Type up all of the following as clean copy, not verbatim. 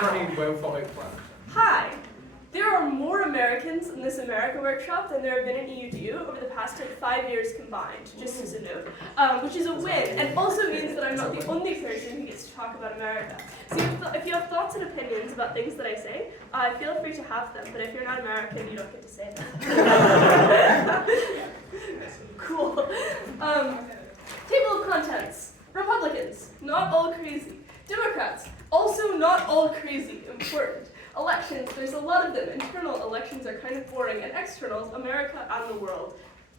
very well thought out plan. Hi. There are more Americans in this America workshop than there have been in EUDU over the past 5 years combined, just as a note, which is a win, and also means that I'm not the only person who gets to talk about America. So if you have thoughts and opinions about things that I say, feel free to have them, but if you're not American, you don't get to say them. Cool. Table of contents. Republicans, not all crazy. Democrats, also not all crazy, important. Elections, there's a lot of them. Internal elections are kind of boring, and externals, America and the world.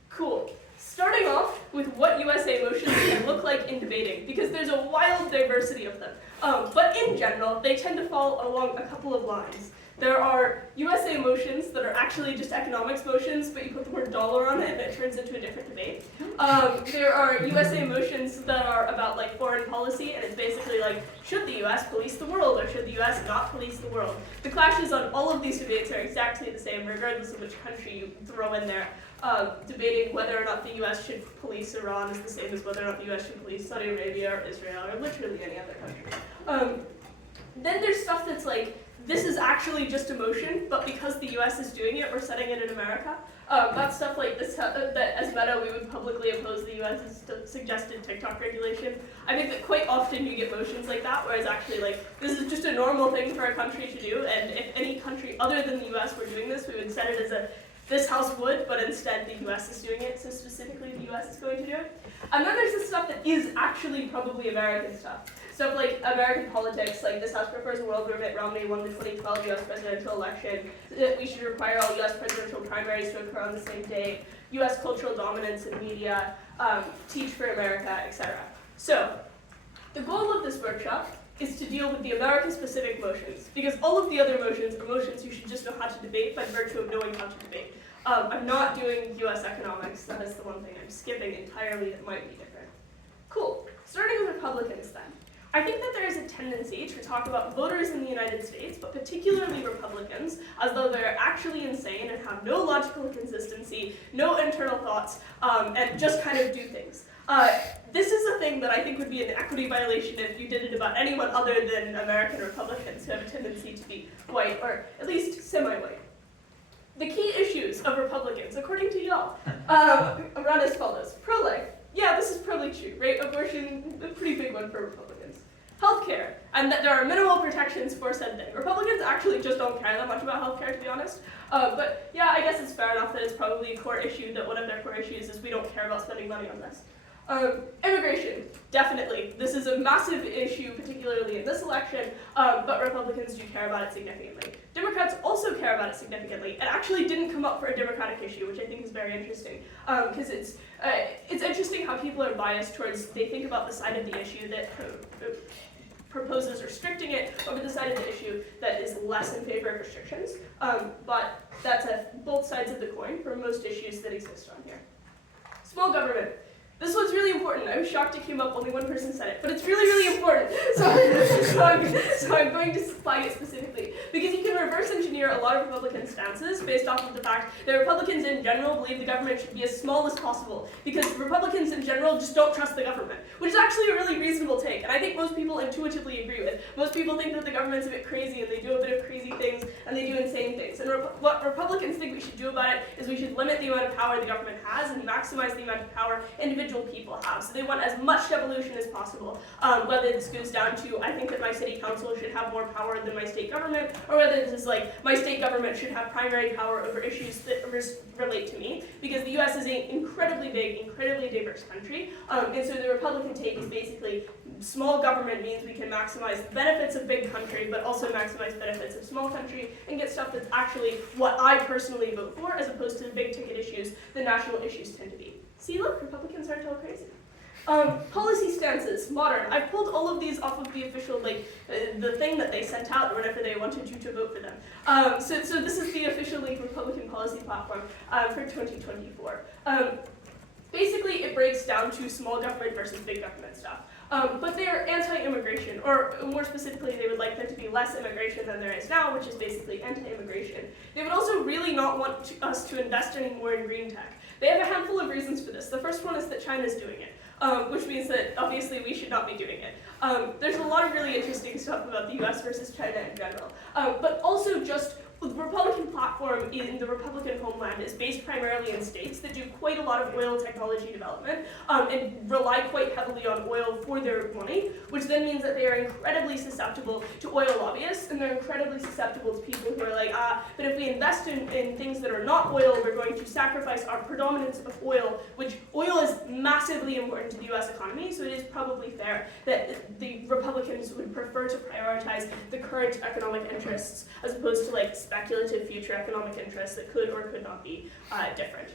Cool. Starting off with what USA motions can look like in debating, because there's a wild diversity of them. But in general, they tend to fall along a couple of lines. There are USA motions that are actually just economics motions, but you put the word dollar on it and it turns into a different debate. There are USA motions that are about like foreign policy, and it's basically like, should the US police the world or should the US not police the world? The clashes on all of these debates are exactly the same, regardless of which country you throw in there. Debating whether or not the US should police Iran is the same as whether or not the US should police Saudi Arabia or Israel or literally any other country. Then there's stuff that's like, this is actually just a motion, but because the US is doing it, we're setting it in America. That's stuff like this, that as Meta, we would publicly oppose the US's suggested TikTok regulation. I think that quite often you get motions like that, whereas actually like, this is just a normal thing for a country to do, and if any country other than the US were doing this, we would set it as this house would, but instead the US is doing it, so specifically the US is going to do it. And then there's this stuff that is actually probably American stuff. Stuff like American politics, like this house prefers a world where Mitt Romney won the 2012 US presidential election, that we should require all US presidential primaries to occur on the same day, US cultural dominance in media, Teach for America, etc. So, the goal of this workshop is to deal with the America-specific motions, because all of the other motions are motions you should just know how to debate by virtue of knowing how to debate. I'm not doing US economics, that is the one thing I'm skipping entirely that might be different. Cool. Starting with Republicans then. I think that there is a tendency to talk about voters in the United States, but particularly Republicans, as though they're actually insane and have no logical consistency, no internal thoughts, and just kind of do things. This is a thing that I think would be an equity violation if you did it about anyone other than American Republicans who have a tendency to be white, or at least semi-white. The key issues of Republicans, according to y'all, run as follows. Pro-life. Yeah, this is probably true, right? Abortion, a pretty big one for Republicans. Healthcare, and that there are minimal protections for said thing. Republicans actually just don't care that much about healthcare, to be honest. But yeah, I guess it's fair enough that it's probably a core issue, that one of their core issues is we don't care about spending money on this. Immigration, definitely. This is a massive issue, particularly in this election, but Republicans do care about it significantly. Democrats also care about it significantly. It actually didn't come up for a Democratic issue, which I think is very interesting, because it's interesting how people are biased towards, they think about the side of the issue that proposes restricting it over the side of the issue that is less in favor of restrictions, but that's both sides of the coin for most issues that exist on here. Small government. This one's really important. I was shocked it came up, only one person said it, but it's really, really important. So I'm going to flag it specifically. Because you can reverse engineer a lot of Republican stances based off of the fact that Republicans in general believe the government should be as small as possible. Because Republicans in general just don't trust the government, which is actually a really reasonable take. And I think most people intuitively agree with. Most people think that the government's a bit crazy and they do a bit of crazy things and they do insane things. And what Republicans think we should do about it is we should limit the amount of power the government has and maximize the amount of power individual people have. So they want as much devolution as possible, whether this goes down to, I think that my city council should have more power than my state government, or whether this is like, my state government should have primary power over issues that relate to me, because the US is an incredibly big, incredibly diverse country, and so the Republican take is basically, small government means we can maximize the benefits of big country, but also maximize benefits of small country, and get stuff that's actually what I personally vote for, as opposed to the big ticket issues the national issues tend to be. See, look, Republicans aren't all crazy. Policy stances, modern. I pulled all of these off of the official, the thing that they sent out whenever they wanted you to vote for them. So this is the official Republican policy platform for 2024. Basically, it breaks down to small government versus big government stuff. But they are anti-immigration, or more specifically, they would like there to be less immigration than there is now, which is basically anti-immigration. They would also really not want us to invest any more in green tech. They have a handful of reasons for this. The first one is that China's doing it. which means that obviously we should not be doing it. There's a lot of really interesting stuff about the US versus China in general, but also just the Republican platform in the Republican homeland is based primarily in states that do quite a lot of oil technology development and rely quite heavily on oil for their money, which then means that they are incredibly susceptible to oil lobbyists, and they're incredibly susceptible to people who are like, but if we invest in things that are not oil, we're going to sacrifice our predominance of oil, which oil is massively important to the US economy, so it is probably fair that the Republicans would prefer to prioritize the current economic interests as opposed to like speculative future economic interests that could or could not be different.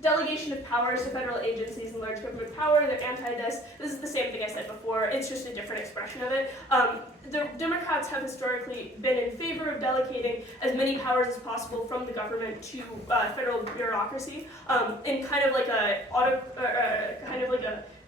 Delegation of powers to federal agencies and large government power, they're anti this. This is the same thing I said before, it's just a different expression of it. The Democrats have historically been in favor of delegating as many powers as possible from the government to federal bureaucracy in kind of like a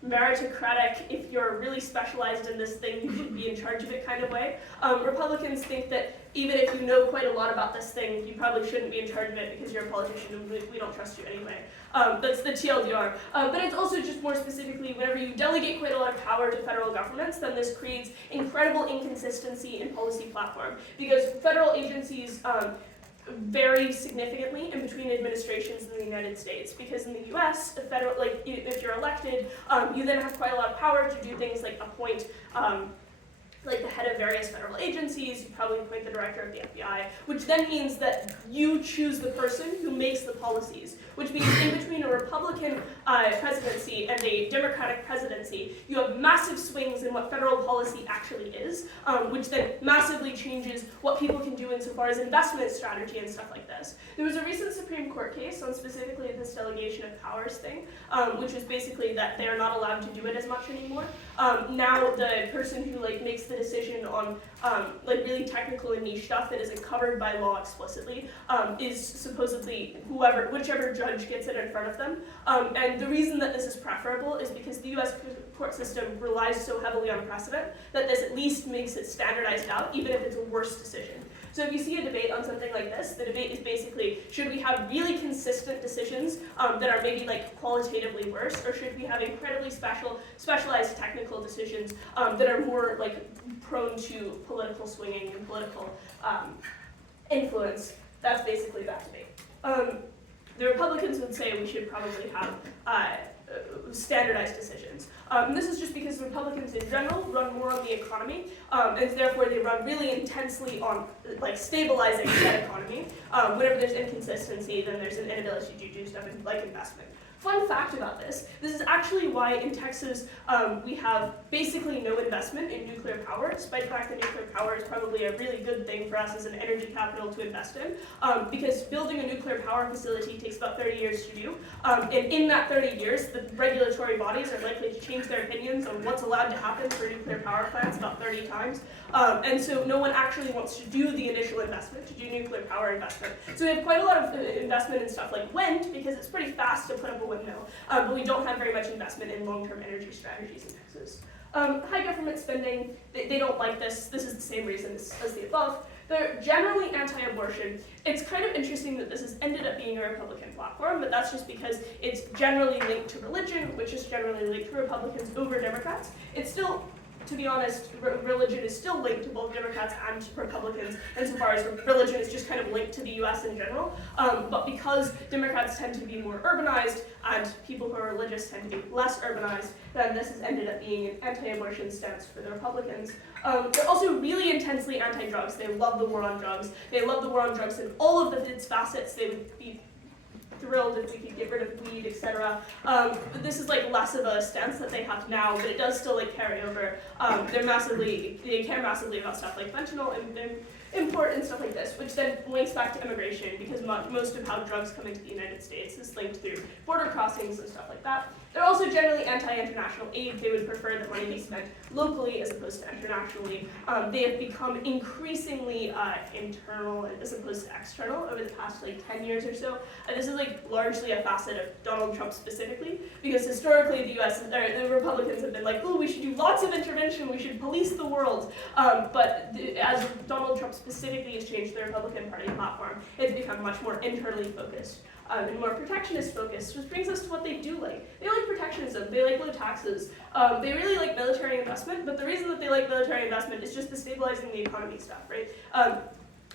meritocratic, if you're really specialized in this thing, you should be in charge of it kind of way. Republicans think that even if you know quite a lot about this thing, you probably shouldn't be in charge of it because you're a politician and we don't trust you anyway. That's the TLDR. But it's also just more specifically, whenever you delegate quite a lot of power to federal governments, then this creates incredible inconsistency in policy platform because federal agencies vary significantly in between administrations in the United States, because in the US, if you're elected, you then have quite a lot of power to do things like appoint like the head of various federal agencies, you probably appoint the director of the FBI, which then means that you choose the person who makes the policies, which means in between a Republican presidency and a Democratic presidency, you have massive swings in what federal policy actually is, which then massively changes what people can do insofar as investment strategy and stuff like this. There was a recent Supreme Court case on specifically this delegation of powers thing, which was basically that they are not allowed to do it as much anymore. Now the person who makes the decision on really technical and niche stuff that isn't covered by law explicitly is supposedly whichever judge gets it in front of them. And the reason that this is preferable is because the US court system relies so heavily on precedent that this at least makes it standardized out, even if it's a worse decision. So if you see a debate on something like this, the debate is basically, should we have really consistent decisions that are maybe qualitatively worse, or should we have incredibly specialized technical decisions that are more prone to political swinging and political influence? That's basically that debate. The Republicans would say we should probably have standardized decisions. And this is just because Republicans in general run more on the economy, and therefore they run really intensely on stabilizing that economy. Whenever there's inconsistency, then there's an inability to do stuff like investment. Fun fact about this is actually why in Texas we have basically no investment in nuclear power, despite the fact that nuclear power is probably a really good thing for us as an energy capital to invest in, because building a nuclear power facility takes about 30 years to do, and in that 30 years, the regulatory bodies are likely to change their opinions on what's allowed to happen for nuclear power plants about 30 times, and so no one actually wants to do the initial investment, to do nuclear power investment. So we have quite a lot of investment in stuff like wind, because it's pretty fast to put up a windmill, but we don't have very much investment in long-term energy strategies in Texas. High government spending, they don't like this. This is the same reason as the above. They're generally anti-abortion. It's kind of interesting that this has ended up being a Republican platform, but that's just because it's generally linked to religion, which is generally linked to Republicans over Democrats. It's still, to be honest, religion is still linked to both Democrats and Republicans, insofar as religion is just kind of linked to the US in general. But because Democrats tend to be more urbanized and people who are religious tend to be less urbanized, then this has ended up being an anti-abortion stance for the Republicans. They're also really intensely anti-drugs. They love the war on drugs. They love the war on drugs in all of its facets. They would be thrilled if we could get rid of weed, etc. But this is less of a stance that they have now, but it does still carry over. They care massively about stuff like fentanyl and import and stuff like this, which then links back to immigration, because most of how drugs come into the United States is linked through border crossings and stuff like that. They're also generally anti-international aid. They would prefer that money be spent locally as opposed to internationally. They have become increasingly internal as opposed to external over the past 10 years or so. This is largely a facet of Donald Trump specifically, because historically the Republicans have been oh, we should do lots of intervention, we should police the world. But as Donald Trump's specifically has changed the Republican Party platform. It's become much more internally focused and more protectionist focused, which brings us to what they do like. They like protectionism, they like low taxes, they really like military investment, but the reason that they like military investment is just the stabilizing the economy stuff, right?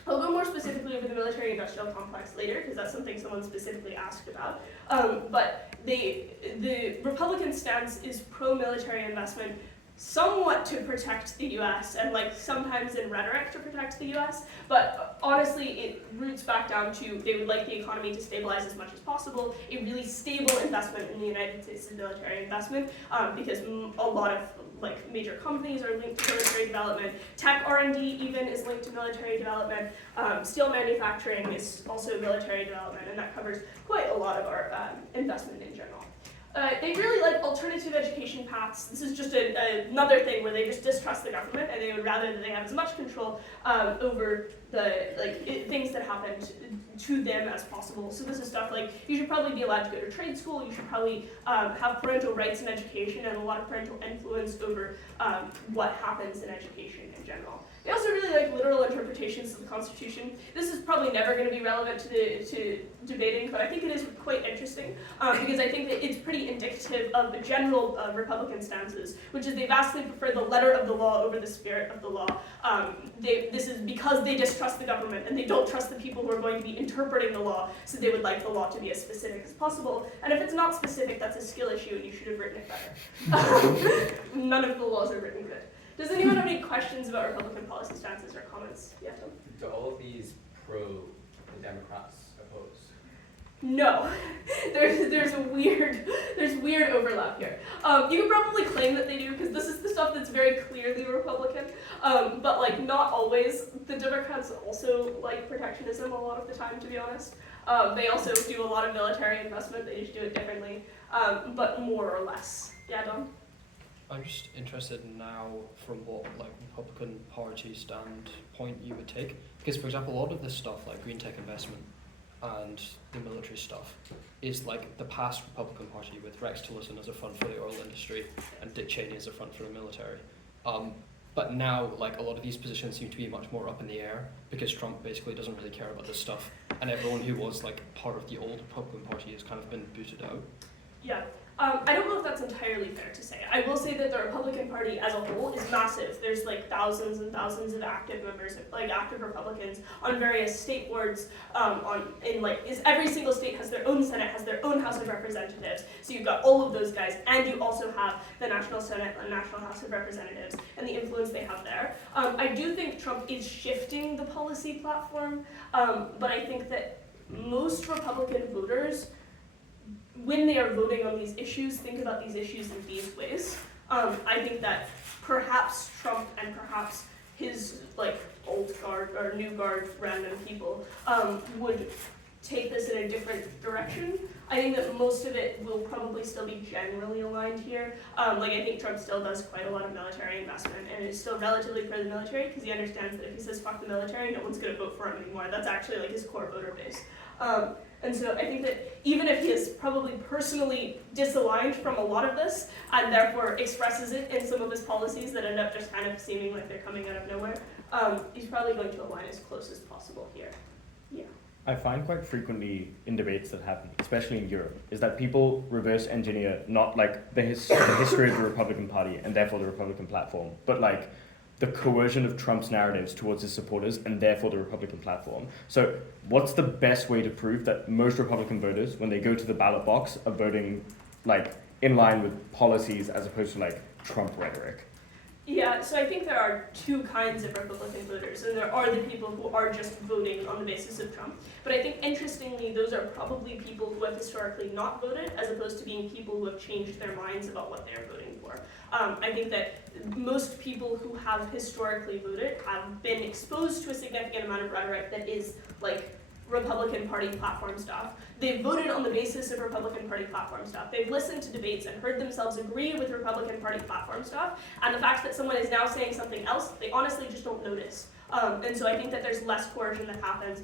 I'll go more specifically over the military-industrial complex later, because that's something someone specifically asked about. But the Republican stance is pro-military investment, somewhat to protect the US, and like sometimes in rhetoric to protect the US, but honestly it roots back down to they would like the economy to stabilize as much as possible, a really stable investment in the United States is military investment, because a lot of like major companies are linked to military development, tech R&D even is linked to military development, steel manufacturing is also military development, and that covers quite a lot of our investment in general. They really like alternative education paths. This is just another thing where they just distrust the government, and they would rather that they have as much control over the things that happen to them as possible. So this is stuff like you should probably be allowed to go to trade school. You should probably have parental rights in education and a lot of parental influence over what happens in education in general. They also really like literal interpretations of the Constitution. This is probably never going to be relevant to debating, but I think it is quite interesting because I think that it's pretty indicative of the general Republican stances, which is they vastly prefer the letter of the law over the spirit of the law. This is because they distrust the government and they don't trust the people who are going to be interpreting the law, so they would like the law to be as specific as possible. And if it's not specific, that's a skill issue and you should have written it better. None of the laws are written good. Does anyone have any questions about Republican policy stances or comments? Yeah, Tom? Do all of these pro-Democrats oppose? No. There's weird overlap here. You could probably claim that they do because this is the stuff that's very clearly Republican, but like not always. The Democrats also like protectionism a lot of the time, to be honest. They also do a lot of military investment. They just do it differently, but more or less. Yeah, Don? I'm just interested now from what like Republican Party standpoint you would take, because for example a lot of this stuff like green tech investment and the military stuff is like the past Republican Party with Rex Tillerson as a front for the oil industry and Dick Cheney as a front for the military. But now like a lot of these positions seem to be much more up in the air because Trump basically doesn't really care about this stuff, and everyone who was like part of the old Republican Party has kind of been booted out. Yeah. I don't know if that's entirely fair to say. I will say that the Republican Party as a whole is massive. There's like thousands and thousands of active members, like active Republicans on various state boards. Every single state has their own Senate, has their own House of Representatives. So you've got all of those guys, and you also have the National Senate and National House of Representatives and the influence they have there. I do think Trump is shifting the policy platform, but I think that most Republican voters, when they are voting on these issues, think about these issues in these ways. I think that perhaps Trump and perhaps his like old guard or new guard random people would take this in a different direction. I think that most of it will probably still be generally aligned here. I think Trump still does quite a lot of military investment and is still relatively pro the military because he understands that if he says fuck the military, no one's going to vote for him anymore. That's actually like his core voter base. And so I think that even if he is probably personally disaligned from a lot of this, and therefore expresses it in some of his policies that end up just kind of seeming like they're coming out of nowhere, he's probably going to align as close as possible here. Yeah. I find quite frequently in debates that happen, especially in Europe, is that people reverse engineer not like the history of the Republican Party and therefore the Republican platform, but like the coercion of Trump's narratives towards his supporters and therefore the Republican platform. So what's the best way to prove that most Republican voters, when they go to the ballot box, are voting like in line with policies as opposed to like Trump rhetoric? Yeah, so I think there are two kinds of Republican voters, and there are the people who are just voting on the basis of Trump. But I think, interestingly, those are probably people who have historically not voted, as opposed to being people who have changed their minds about what they're voting for. I think that most people who have historically voted have been exposed to a significant amount of rhetoric that is, like, Republican Party platform stuff. They've voted on the basis of Republican Party platform stuff. They've listened to debates and heard themselves agree with Republican Party platform stuff, and the fact that someone is now saying something else, they honestly just don't notice. And so I think that there's less coercion that happens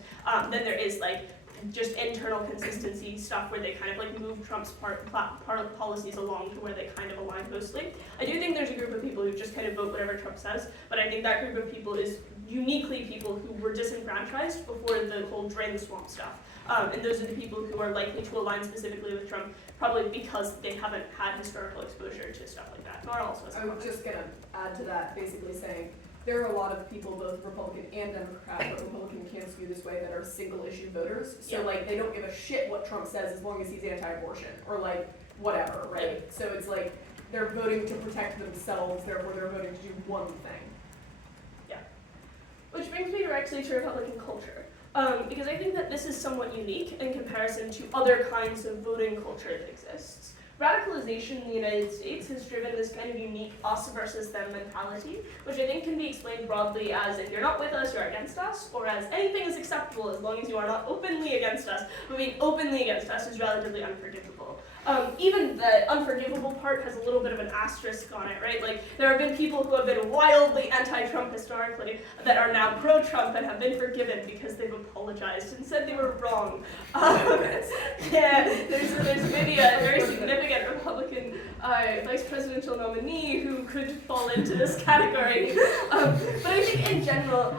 than there is like just internal consistency stuff where they kind of like move Trump's part of policies along to where they kind of align closely. I do think there's a group of people who just kind of vote whatever Trump says, but I think that group of people is uniquely people who were disenfranchised before the whole drain the swamp stuff. And those are the people who are likely to align specifically with Trump, probably because they haven't had historical exposure to stuff like that. Nora also has a I was comment. just gonna add to that, basically saying, there are a lot of people, both Republican and Democrat, but Republican can skew this way, that are single issue voters. So Yeah. like, they don't give a shit what Trump says as long as he's anti-abortion, or like, whatever, right? So it's like, they're voting to protect themselves, therefore they're voting to do one thing. Which brings me directly to Republican culture. Because I think that this is somewhat unique in comparison to other kinds of voting culture that exists. Radicalization in the United States has driven this kind of unique us versus them mentality, which I think can be explained broadly as if you're not with us, you're against us, or as anything is acceptable as long as you are not openly against us, but being openly against us is relatively unforgivable. Even the unforgivable part has a little bit of an asterisk on it, right? Like, there have been people who have been wildly anti-Trump historically that are now pro-Trump and have been forgiven because they've apologized and said they were wrong. Yeah, there's maybe a very significant Republican vice presidential nominee who could fall into this category. But I think in general,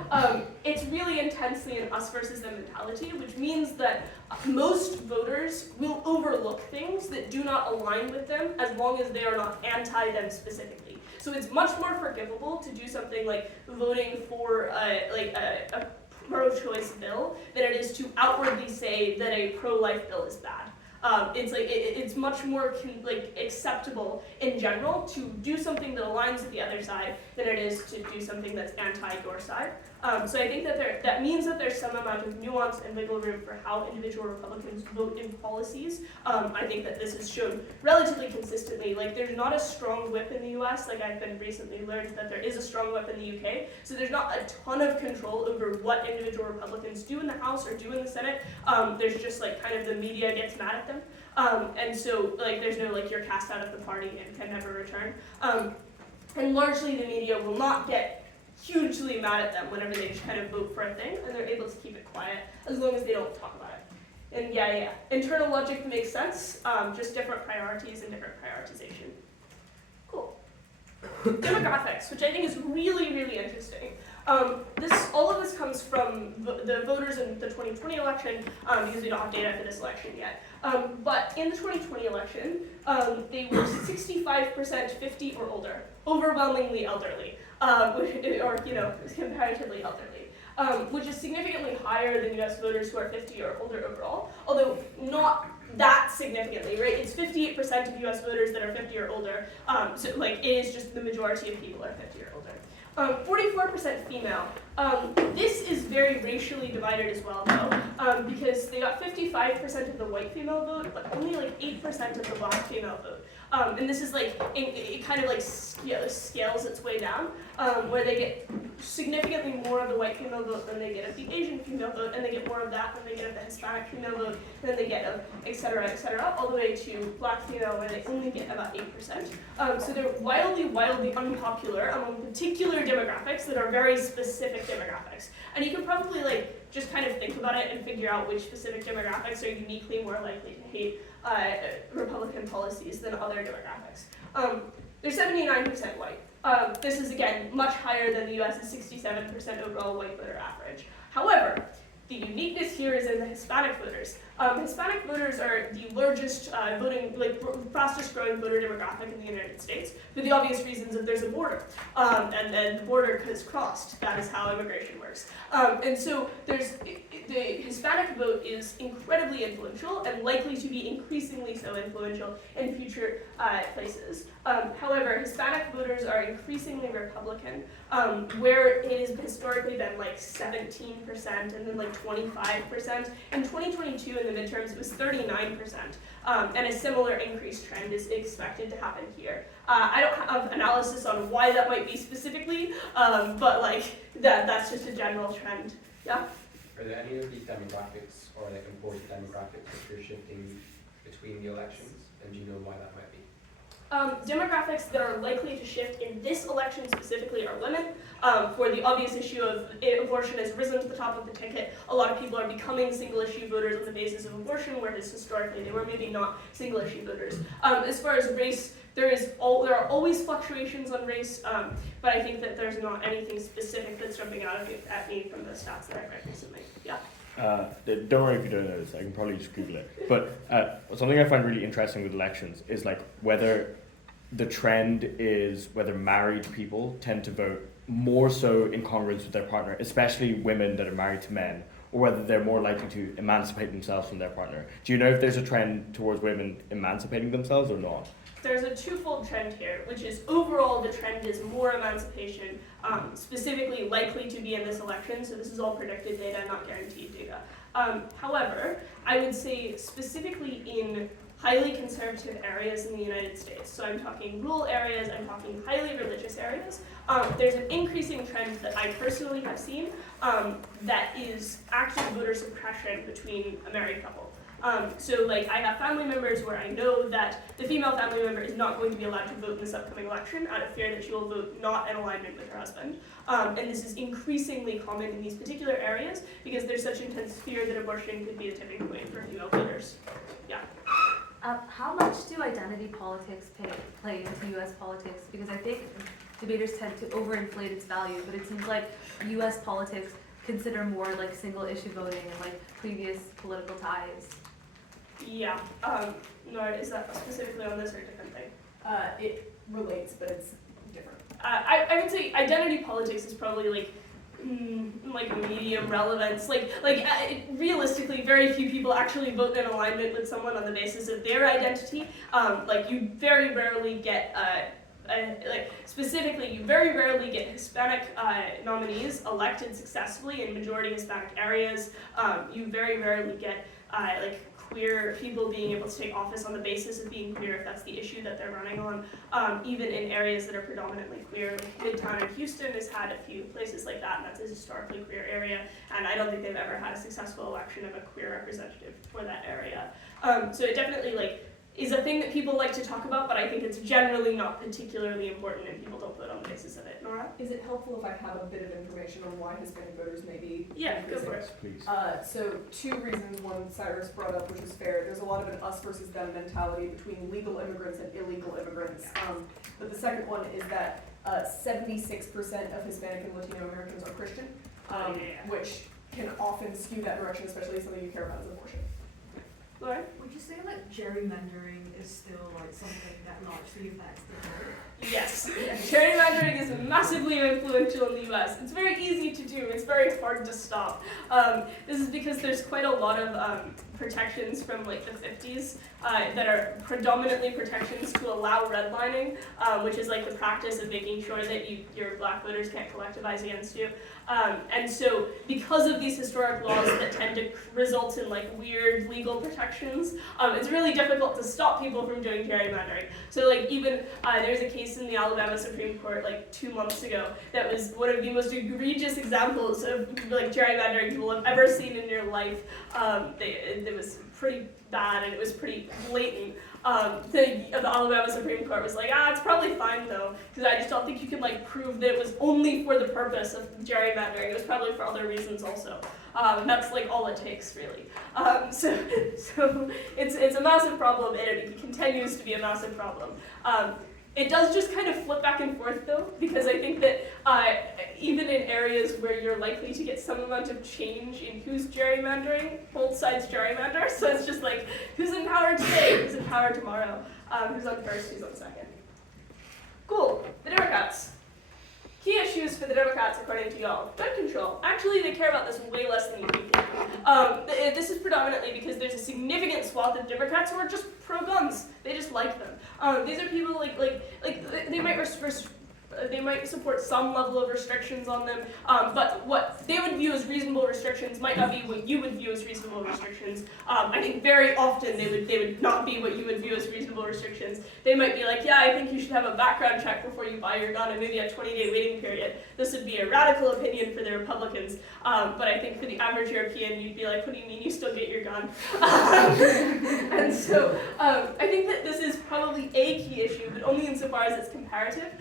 it's really intensely an us versus them mentality, which means that most voters will overlook things that do not align with them as long as they are not anti them specifically. So it's much more forgivable to do something like voting for a pro-choice bill than it is to outwardly say that a pro-life bill is bad. It's much more acceptable in general to do something that aligns with the other side than it is to do something that's anti your side. So I think that that means that there's some amount of nuance and wiggle room for how individual Republicans vote in policies. I think that this is shown relatively consistently. Like, there's not a strong whip in the US, like I've been recently learned that there is a strong whip in the UK. So there's not a ton of control over what individual Republicans do in the House or do in the Senate. There's just kind of the media gets mad at them. And so there's no you're cast out of the party and can never return. And largely the media will not get hugely mad at them whenever they just kind of vote for a thing, and they're able to keep it quiet as long as they don't talk about it. And yeah, internal logic makes sense, just different priorities and different prioritization. Cool. Demographics, which I think is really, really interesting. All of this comes from the voters in the 2020 election, because we don't have data for this election yet. But in the 2020 election, they were 65% 50 or older, overwhelmingly elderly, or comparatively elderly, which is significantly higher than U.S. voters who are 50 or older overall, although not that significantly, right? It's 58% of U.S. voters that are 50 or older, so it is just the majority of people are 50 or older. 44% female. This is very racially divided as well, though, because they got 55% of the white female vote, but only 8% of the black female vote. And this is it kind of scales its way down, where they get significantly more of the white female vote than they get of the Asian female vote, and they get more of that than they get of the Hispanic female vote, than they get of et cetera, all the way to black female, where they only get about 8%. So they're wildly, wildly unpopular among particular demographics that are very specific demographics. And you can probably just kind of think about it and figure out which specific demographics are uniquely more likely to hate Republican policies than other demographics. They're 79% white. This is, again, much higher than the US's 67% overall white voter average. However, the uniqueness here is in the Hispanic voters. Hispanic voters are the largest fastest growing voter demographic in the United States, for the obvious reasons that there's a border, and the border is crossed. That is how immigration works. And so the Hispanic vote is incredibly influential and likely to be increasingly so influential in future places. However, Hispanic voters are increasingly Republican, where it has historically been 17% and then 25%. In 2022, in the midterms, it was 39%, and a similar increased trend is expected to happen here. I don't have analysis on why that might be specifically, but that's just a general trend. Yeah? Are there any of these demographics or important demographics that are shifting between the elections, and do you know why that might be? Demographics that are likely to shift in this election specifically are women. For the obvious issue of abortion has risen to the top of the ticket. A lot of people are becoming single-issue voters on the basis of abortion, whereas historically they were maybe not single-issue voters. As far as race there are always fluctuations on race, but I think that there's not anything specific that's jumping out at me from the stats that I've read recently. Yeah. Don't worry if you don't know this, I can probably just Google it. But something I find really interesting with elections is like whether the trend is whether married people tend to vote more so in congruence with their partner, especially women that are married to men, or whether they're more likely to emancipate themselves from their partner. Do you know if there's a trend towards women emancipating themselves or not? There's a twofold trend here, which is overall the trend is more emancipation, specifically likely to be in this election, so this is all predicted data, not guaranteed data. However, I would say specifically in highly conservative areas in the United States, so I'm talking rural areas, I'm talking highly religious areas, there's an increasing trend that I personally have seen that is active voter suppression between a married couple. So like I have family members where I know that the female family member is not going to be allowed to vote in this upcoming election out of fear that she will vote not in alignment with her husband. And this is increasingly common in these particular areas because there's such intense fear that abortion could be a tipping point for female voters. Yeah. How much do identity politics play into U.S. politics? Because I think debaters tend to overinflate its value, but it seems like U.S. politics consider more like single issue voting and like previous political ties. Yeah. Nora, is that specifically on this or a different thing? It relates, but it's different. I would say identity politics is probably like medium relevance. Realistically, very few people actually vote in alignment with someone on the basis of their identity. You very rarely get specifically, you very rarely get Hispanic nominees elected successfully in majority Hispanic areas. You very rarely get queer people being able to take office on the basis of being queer if that's the issue that they're running on. Even in areas that are predominantly queer, like Midtown in Houston has had a few places like that, and that's a historically queer area, and I don't think they've ever had a successful election of a queer representative for that area. So it definitely is a thing that people like to talk about, but I think it's generally not particularly important and people don't vote on the basis of it. Nora? Is it helpful if I have a bit of information on why Hispanic voters may be Yeah, go increasing? for it. Please. So two reasons. One, Cyrus brought up, which is fair. There's a lot of an us versus them mentality between legal immigrants and illegal immigrants. But the second one is that 76% of Hispanic and Latino Americans are Christian, which can often skew that direction, especially if something you care about is abortion. Lauren? Would you say gerrymandering is still something that largely affects the vote? Yes. Gerrymandering is massively influential in the US. It's very easy to do, it's very hard to stop. This is because there's quite a lot of protections from the 50s that are predominantly protections to allow redlining, which is the practice of making sure that your black voters can't collectivize against you. And so because of these historic laws that tend to result in weird legal protections, it's really difficult to stop people from doing gerrymandering. So even there's a case in the Alabama Supreme Court 2 months ago that was one of the most egregious examples of gerrymandering you will have ever seen in your life. It was pretty bad and it was pretty blatant. The Alabama Supreme Court was it's probably fine though, because I just don't think you can prove that it was only for the purpose of gerrymandering. It was probably for other reasons also. And that's all it takes really. So it's a massive problem and it continues to be a massive problem. It does just kind of flip back and forth though, because I think that even in areas where you're likely to get some amount of change in who's gerrymandering, both sides gerrymander. So it's just who's in power today, who's in power tomorrow, who's on first, who's on second. Cool, the Democrats. Key issues for the Democrats, according to y'all. Gun control. Actually, they care about this way less than you think. This is predominantly because there's a significant swath of Democrats who are just pro-guns. They just like them. These are people they might support some level of restrictions on them, but what they would view as reasonable restrictions might not be what you would view as reasonable restrictions. I think very often they would not be what you would view as reasonable restrictions. They might be yeah, I think you should have a background check before you buy your gun and maybe a 20-day waiting period. This would be a radical opinion for the Republicans, but I think for the average European, you'd be what do you mean you still get your gun? And so I think that this is probably a key issue, but only insofar as it's comparative.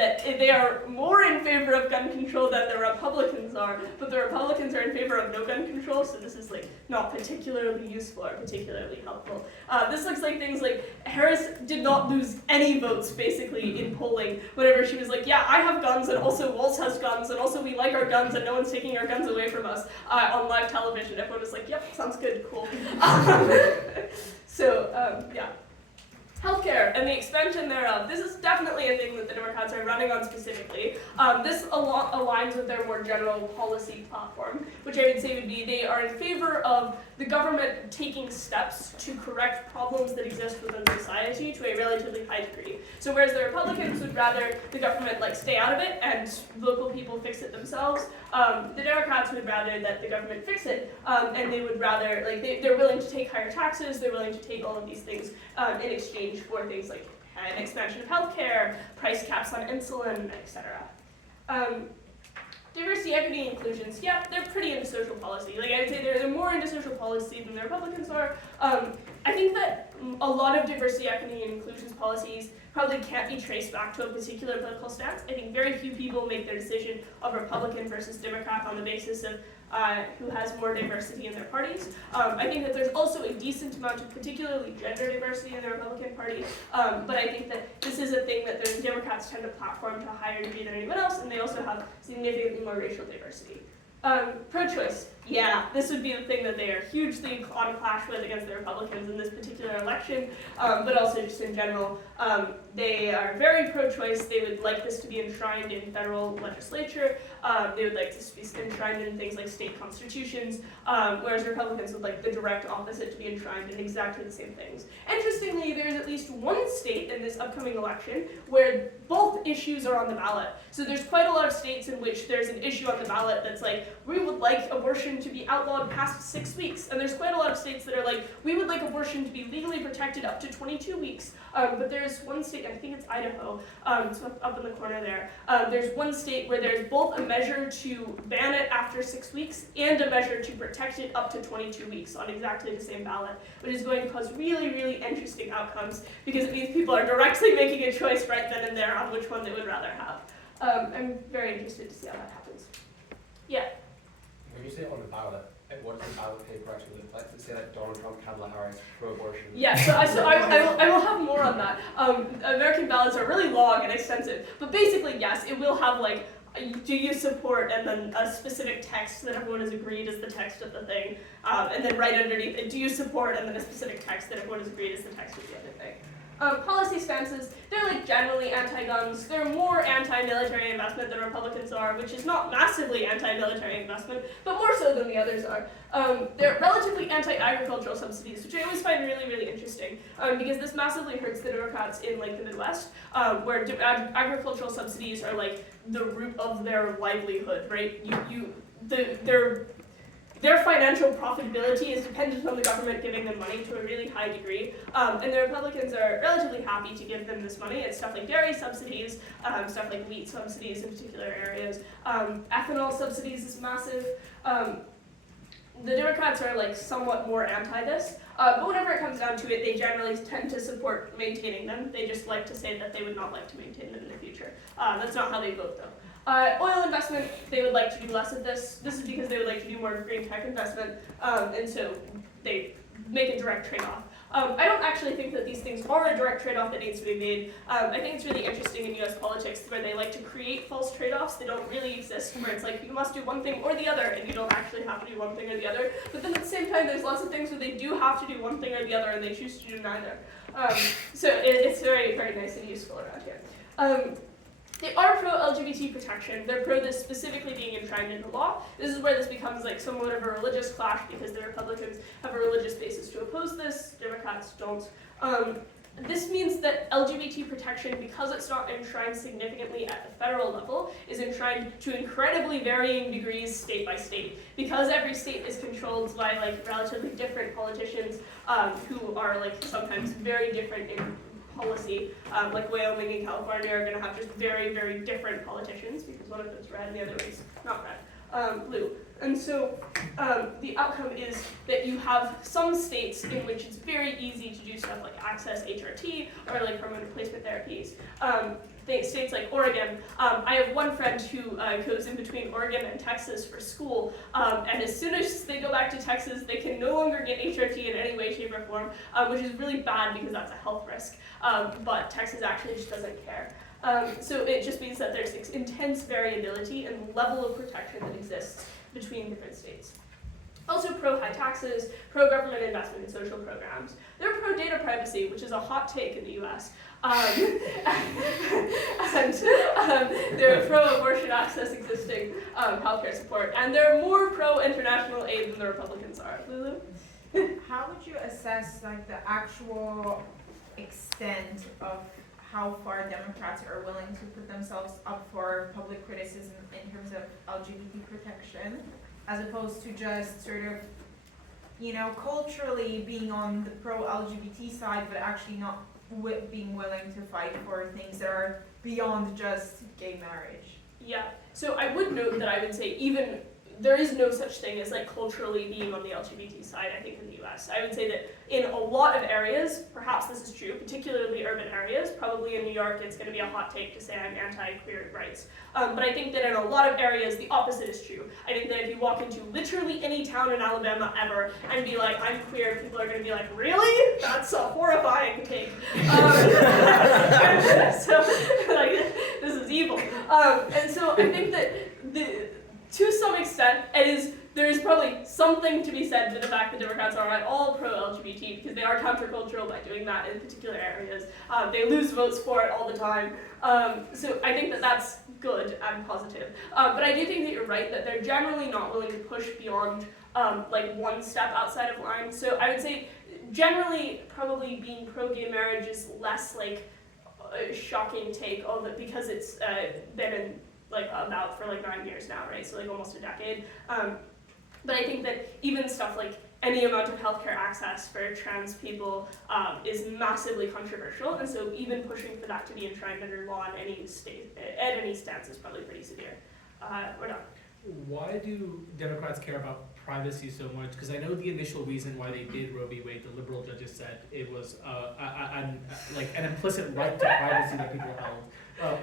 that they are more in favor of gun control than the Republicans are, but the Republicans are in favor of no gun control, so this is like not particularly useful or particularly helpful. This looks like things like Harris did not lose any votes basically in polling whenever she was like, yeah, I have guns and also Waltz has guns and also we like our guns and no one's taking our guns away from us on live television. Everyone was like, yep, sounds good, cool. Yeah. Healthcare and the expansion thereof. This is definitely a thing that the Democrats are running on specifically. This aligns with their more general policy platform, which I would say would be they are in favor of the government taking steps to correct problems that exist within society to a relatively high degree. So whereas the Republicans would rather the government like stay out of it and local people fix it themselves, the Democrats would rather that the government fix it, and they would rather, like, they're willing to take higher taxes, they're willing to take all of these things in exchange for things like an expansion of healthcare, price caps on insulin, etc. Diversity, equity, and inclusions, yeah, they're pretty into social policy. Like, I would say they're more into social policy than the Republicans are. I think that a lot of diversity, equity, and inclusions policies probably can't be traced back to a particular political stance. I think very few people make their decision of Republican versus Democrat on the basis of who has more diversity in their parties. I think that there's also a decent amount of particularly gender diversity in the Republican Party, but I think that this is a thing that the Democrats tend to platform to a higher degree than anyone else, and they also have significantly more racial diversity. Pro-choice, yeah, this would be the thing that they are hugely on clash with against the Republicans in this particular election, but also just in general. They are very pro-choice. They would like this to be enshrined in federal legislature. They would like this to be enshrined in things like state constitutions, whereas Republicans would like the direct opposite to be enshrined in exactly the same things. Interestingly, there is at least one state in this upcoming election where both issues are on the ballot. So there's quite a lot of states in which there's an issue on the ballot that's like, we would like abortion to be outlawed past 6 weeks. And there's quite a lot of states that are like, we would like abortion to be legally protected up to 22 weeks. But there's one state, I think it's Idaho, it's up in the corner there. There's one state where there's both a measure to ban it after 6 weeks and a measure to protect it up to 22 weeks on exactly the same ballot, which is going to cause really, really interesting outcomes because it means people are directly making a choice right then and there on which one they would rather have. I'm very interested to see how that happens. Yeah. When you say on the ballot, what does the ballot paper actually look like? Does it say like Donald Trump, Kamala Harris, pro-abortion? Yeah, so I will have more on that. American ballots are really long and extensive, but basically, yes, it will have like, do you support, and then a specific text that everyone has agreed is the text of the thing, and then right underneath it, do you support, and then a specific text that everyone has agreed is the text of the other thing. Policy stances, they're like generally anti-guns. They're more anti-military investment than Republicans are, which is not massively anti-military investment, but more so than the others are. They're relatively anti-agricultural subsidies, which I always find really, really interesting, because this massively hurts the Democrats in like the Midwest, where agricultural subsidies are like the root of their livelihood, right? Their financial profitability is dependent on the government giving them money to a really high degree, and the Republicans are relatively happy to give them this money. It's stuff like dairy subsidies, stuff like wheat subsidies in particular areas. Ethanol subsidies is massive. The Democrats are like somewhat more anti this, but whenever it comes down to it, they generally tend to support maintaining them. They just like to say that they would not like to maintain them in the future. That's not how they vote though. Oil investment, they would like to do less of this. This is because they would like to do more green tech investment, and so they make a direct trade-off. I don't actually think that these things are a direct trade-off that needs to be made. I think it's really interesting in US politics where they like to create false trade-offs that don't really exist, where it's like you must do one thing or the other, and you don't actually have to do one thing or the other. But then at the same time, there's lots of things where they do have to do one thing or the other, and they choose to do neither. So it's very, very nice and useful around here. They are pro-LGBT protection. They're pro this specifically being enshrined in the law. This is where this becomes like somewhat of a religious clash because the Republicans have a religious basis to oppose this, Democrats don't. This means that LGBT protection, because it's not enshrined significantly at the federal level, is enshrined to incredibly varying degrees state by state. Because every state is controlled by like relatively different politicians who are like sometimes very different in policy, like Wyoming and California are going to have just very, very different politicians because one of them's red and the other is not red. blue. And so the outcome is that you have some states in which it's very easy to do stuff like access HRT or like hormone replacement therapies. States like Oregon, I have one friend who goes in between Oregon and Texas for school, and as soon as they go back to Texas, they can no longer get HRT in any way, shape, or form, which is really bad because that's a health risk, but Texas actually just doesn't care. So it just means that there's intense variability in the level of protection that exists between different states. Also pro-high taxes, pro-government investment in social programs. They're pro-data privacy, which is a hot take in the US. And they're pro-abortion access existing healthcare support. And they're more pro-international aid than the Republicans are. Lulu? How would you assess like the actual extent of how far Democrats are willing to put themselves up for public criticism in terms of LGBT protection, as opposed to just sort of, you know, culturally being on the pro-LGBT side, but actually not being willing to fight for things that are beyond just gay marriage? Yeah, so I would note that I would say even there is no such thing as like culturally being on the LGBT side, I think, in the US. I would say that in a lot of areas, perhaps this is true, particularly urban areas, probably in New York it's going to be a hot take to say I'm anti-queer rights. But I think that in a lot of areas the opposite is true. I think that if you walk into literally any town in Alabama ever and be like, I'm queer, people are going to be like, really? That's a horrifying take. So, like, this is evil. And so I think that to some extent, there is probably something to be said for the fact that Democrats are at all pro-LGBT because they are countercultural by doing that in particular areas. They lose votes for it all the time. So I think that that's good and positive. But I do think that you're right that they're generally not willing to push beyond like one step outside of line. So I would say generally probably being pro-gay marriage is less like a shocking take, because it's been in like about for like 9 years now, right? So like almost a decade. But I think that even stuff like any amount of healthcare access for trans people is massively controversial, and so even pushing for that to be enshrined under law in any state, at any stance, is probably pretty severe. We're done. Why do Democrats care about privacy so much? Because I know the initial reason why they did Roe v. Wade, the liberal judges said it was like an implicit right to privacy that people held.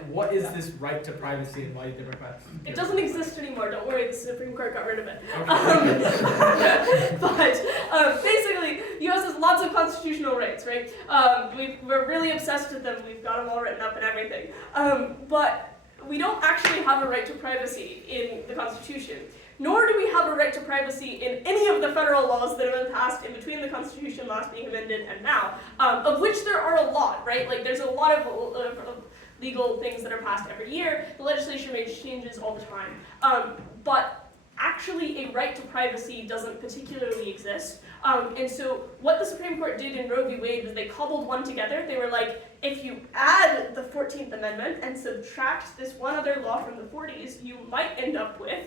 What is this right to privacy, and why do Democrats care? It doesn't exist anymore, don't worry, the Supreme Court got rid of it. Okay. But basically, the US has lots of constitutional rights, right? We're really obsessed with them, we've got them all written up and everything. But we don't actually have a right to privacy in the Constitution, nor do we have a right to privacy in any of the federal laws that have been passed in between the Constitution last being amended and now, of which there are a lot, right? Like there's a lot of legal things that are passed every year. The legislature makes changes all the time. But actually a right to privacy doesn't particularly exist. And so what the Supreme Court did in Roe v. Wade was they cobbled one together. They were like, if you add the 14th Amendment and subtract this one other law from the 40s, you might end up with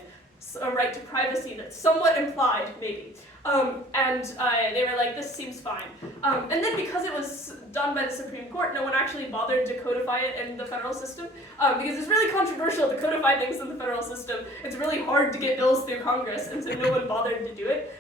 a right to privacy that's somewhat implied, maybe. And they were like, this seems fine. And then because it was done by the Supreme Court, no one actually bothered to codify it in the federal system, because it's really controversial to codify things in the federal system. It's really hard to get bills through Congress, and so no one bothered to do it.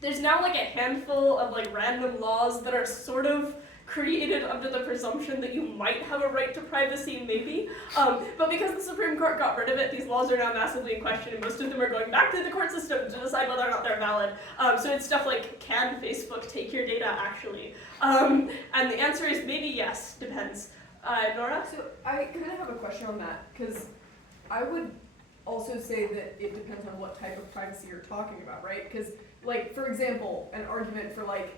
There's now like a handful of like random laws that are sort of created under the presumption that you might have a right to privacy, maybe. But because the Supreme Court got rid of it, these laws are now massively in question, and most of them are going back to the court system to decide whether or not they're valid. So it's stuff like, can Facebook take your data, actually? And the answer is maybe yes, depends. Nora? So I kind of have a question on that, because I would also say that it depends on what type of privacy you're talking about, right? Because, like, for example, an argument for, like,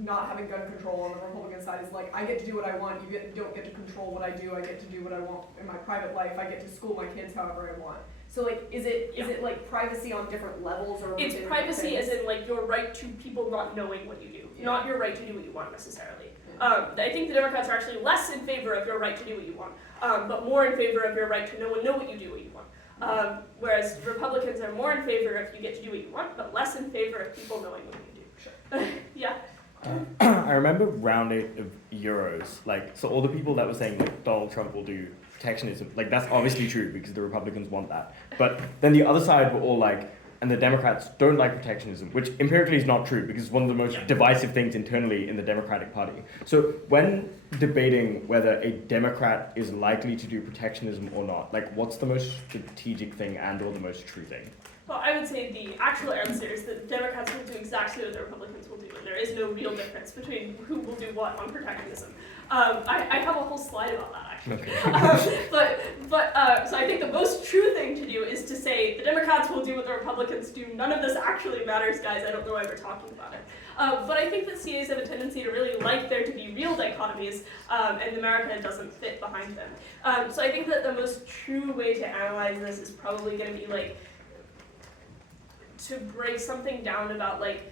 not having gun control on the Republican side is like, I get to do what I want, you don't get to control what I do, I get to do what I want in my private life, I get to school my kids however I want. So like, is it like privacy on different levels, or it's privacy as in like your right to people not knowing what you do, not your right to do what you want necessarily. I think the Democrats are actually less in favor of your right to do what you want, but more in favor of your right to know what you do what you want. Whereas Republicans are more in favor if you get to do what you want, but less in favor of people knowing what you do. Sure. Yeah. I remember round 8 of Euros, like, so all the people that were saying that Donald Trump will do protectionism, like, that's obviously true because the Republicans want that. But then the other side were all like, and the Democrats don't like protectionism, which empirically is not true because it's one of the most divisive things internally in the Democratic Party. So when debating whether a Democrat is likely to do protectionism or not, like, what's the most strategic thing and or the most true thing? Well, I would say the actual answer is that Democrats will do exactly what the Republicans will do, and there is no real difference between who will do what on protectionism. I have a whole slide about that, actually. Okay. So I think the most true thing to do is to say the Democrats will do what the Republicans do. None of this actually matters, guys. I don't know why we're talking about it. But I think that CAs have a tendency to really like there to be real dichotomies, and America doesn't fit behind them. So I think that the most true way to analyze this is probably going to be like, to break something down about like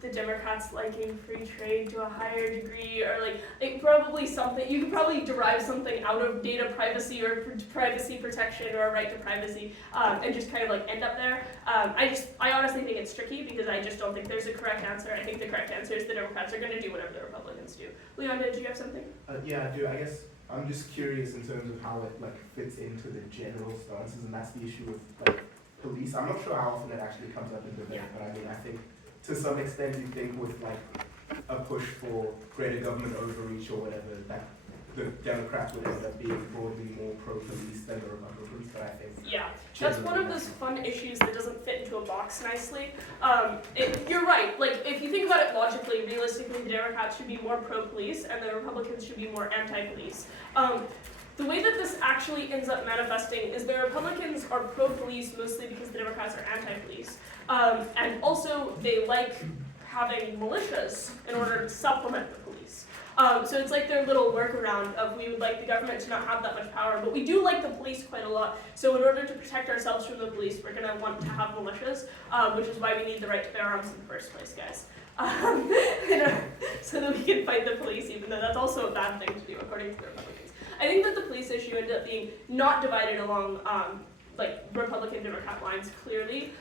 the Democrats liking free trade to a higher degree, or like probably something, you could probably derive something out of data privacy or privacy protection or a right to privacy, and just kind of like end up there. I honestly think it's tricky because I just don't think there's a correct answer. I think the correct answer is the Democrats are going to do whatever the Republicans do. Leon, did you have something? Yeah, I do. I guess I'm just curious in terms of how it like fits into the general stances, and that's the issue with like police. I'm not sure how often it actually comes up in debate, but I mean, I think to some extent you think with like a push for greater government overreach or whatever, that the Democrats would end up being broadly more pro-police than the Republicans, but I think... Yeah, that's one of those fun issues that doesn't fit into a box nicely. You're right, like if you think about it logically, realistically, the Democrats should be more pro-police and the Republicans should be more anti-police. The way that this actually ends up manifesting is the Republicans are pro-police mostly because the Democrats are anti-police. And also they like having militias in order to supplement the police. So it's like their little workaround of we would like the government to not have that much power, but we do like the police quite a lot. So in order to protect ourselves from the police, we're going to want to have militias, which is why we need the right to bear arms in the first place, guys. So that we can fight the police, even though that's also a bad thing to do, according to the Republicans. I think that the police issue ended up being not divided along like Republican-Democrat lines clearly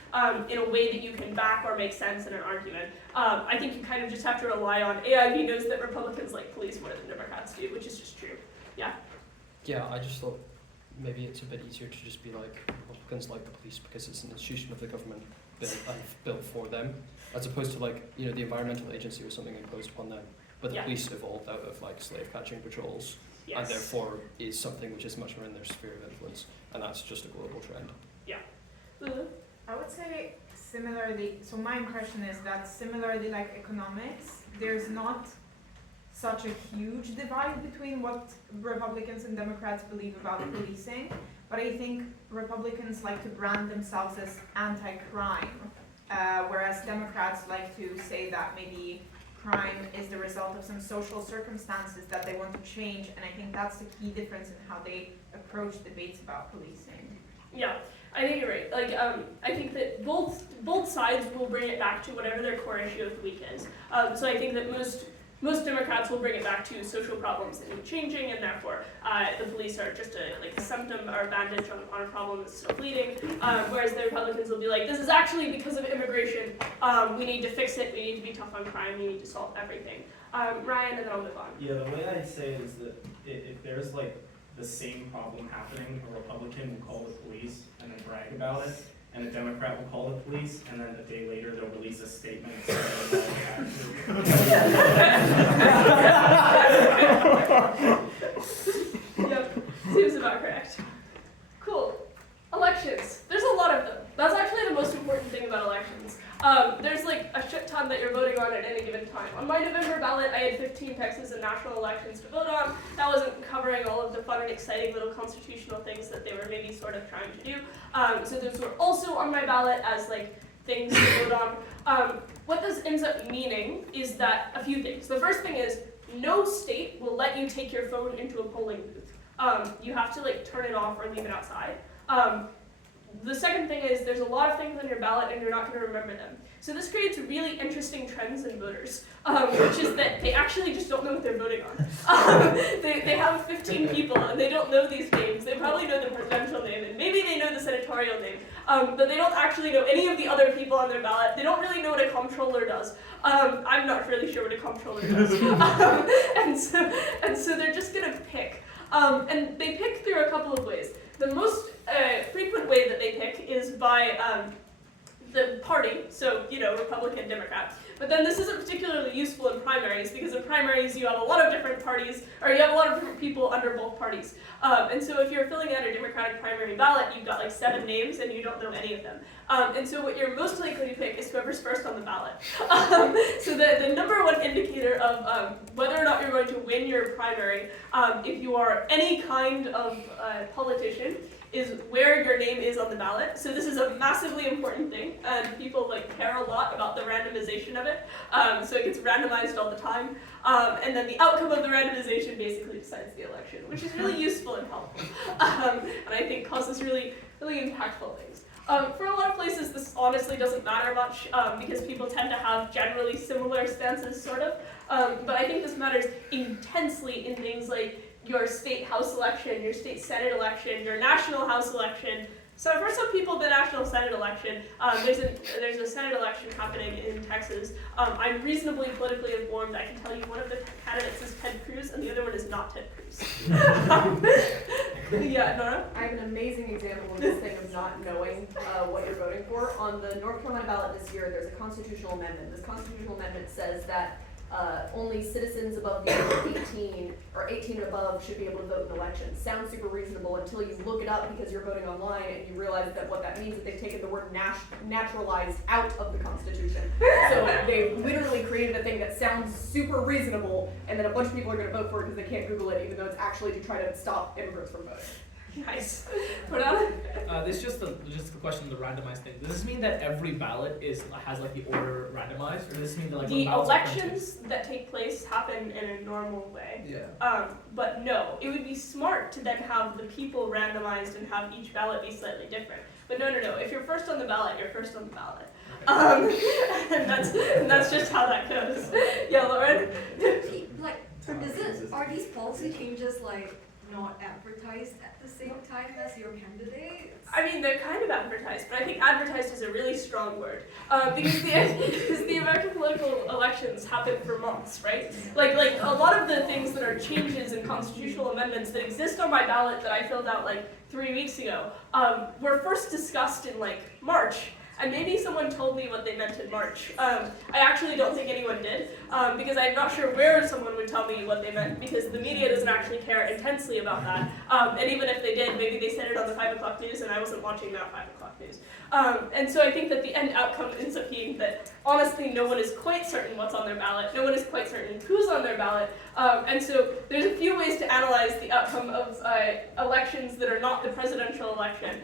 in a way that you can back or make sense in an argument. I think you kind of just have to rely on AIB knows that Republicans like police more than Democrats do, which is just true. Yeah? Yeah, I just thought maybe it's a bit easier to just be like, Republicans like the police because it's an institution of the government built for them, as opposed to like, you know, the environmental agency was something imposed upon them, but the police evolved out of like slave catching patrols. Yes. And therefore is something which is much more in their sphere of influence, and that's just a global trend. Yeah. I would say similarly, so my impression is that similarly like economics, there's not such a huge divide between what Republicans and Democrats believe about policing, but I think Republicans like to brand themselves as anti-crime, whereas Democrats like to say that maybe crime is the result of some social circumstances that they want to change, and I think that's the key difference in how they approach debates about policing. Yeah, I think you're right. Like, I think that both sides will bring it back to whatever their core issue of the week is. So I think that most Democrats will bring it back to social problems that need changing, and therefore the police are just a symptom or a bandage on a problem that's still bleeding. Whereas the Republicans will be like, this is actually because of immigration. We need to fix it. We need to be tough on crime. We need to solve everything. Ryan, and then I'll move on. Yeah, the way I'd say it is that if there's like the same problem happening, a Republican will call the police and then brag about it, and a Democrat will call the police, and then a day later they'll release a statement saying Yep, seems about correct. Cool. Elections. There's a lot of them. That's actually the most important thing about elections. There's like a shit ton that you're voting on at any given time. On my November ballot, I had 15 Texas and national elections to vote on. That wasn't covering all of the fun and exciting little constitutional things that they were maybe sort of trying to do. So those were also on my ballot as like things to vote on. What this ends up meaning is that a few things. The first thing is no state will let you take your phone into a polling booth. You have to like turn it off or leave it outside. The second thing is there's a lot of things on your ballot and you're not going to remember them. So this creates really interesting trends in voters, which is that they actually just don't know what they're voting on. They have 15 people and they don't know these names. They probably know the presidential name and maybe they know the senatorial gubernatorial name, but they don't actually know any of the other people on their ballot. They don't really know what a comptroller does. I'm not really sure what a comptroller does. And so they're just gonna pick. And they pick through a couple of ways. The most frequent way that they pick is by the party, so, Republican, Democrat. But then this isn't particularly useful in primaries, because in primaries you have a lot of different parties, or you have a lot of different people under both parties. And so if you're filling out a Democratic primary ballot, you've got like 7 names and you don't know any of them. And so what you're most likely to pick is whoever's first on the ballot. So the number one indicator of whether or not you're going to win your primary, if you are any kind of politician, is where your name is on the ballot. So this is a massively important thing, and people care a lot about the randomization of it. So it gets randomized all the time. And then the outcome of the randomization basically decides the election, which is really useful and helpful. And I think causes really, really impactful things. For a lot of places, this honestly doesn't matter much because people tend to have generally similar stances, sort of. But I think this matters intensely in things like your state house election, your state senate election, your national house election. So for some people, the national senate election, there's a senate election happening in Texas. I'm reasonably politically informed. I can tell you one of the candidates is Ted Cruz and the other one is not Ted Cruz. Yeah, Nora? I have an amazing example of this thing of not knowing what you're voting for. On the North Carolina ballot this year, there's a constitutional amendment. This constitutional amendment says that only citizens above the age of 18 or 18 and above should be able to vote in elections. Sounds super reasonable until you look it up because you're voting online and you realize that what that means is they've taken the word naturalized out of the Constitution. So they've literally created a thing that sounds super reasonable, and then a bunch of people are going to vote for it because they can't Google it, even though it's actually to try to stop immigrants from voting. Nice. This is just the question of the randomized thing. Does this mean that every ballot has the order randomized, or does this mean that the elections that take place happen in a normal way? Yeah. But no, it would be smart to then have the people randomized and have each ballot be slightly different. But no. If you're first on the ballot, you're first on the ballot. And that's just how that goes. Yeah, Lauren. Are these policy changes not advertised at the same time as your candidate? I mean, they're kind of advertised, but I think advertised is a really strong word. Because the American political elections happen for months, right? Like a lot of the things that are changes in constitutional amendments that exist on my ballot that I filled out 3 weeks ago were first discussed in March. And maybe someone told me what they meant in March. I actually don't think anyone did, because I'm not sure where someone would tell me what they meant, because the media doesn't actually care intensely about that. And even if they did, maybe they said it on the 5 o'clock news, and I wasn't watching that 5 o'clock news. And so I think that the end outcome ends up being that, honestly, no one is quite certain what's on their ballot. No one is quite certain who's on their ballot. And so there's a few ways to analyze the outcome of elections that are not the presidential election.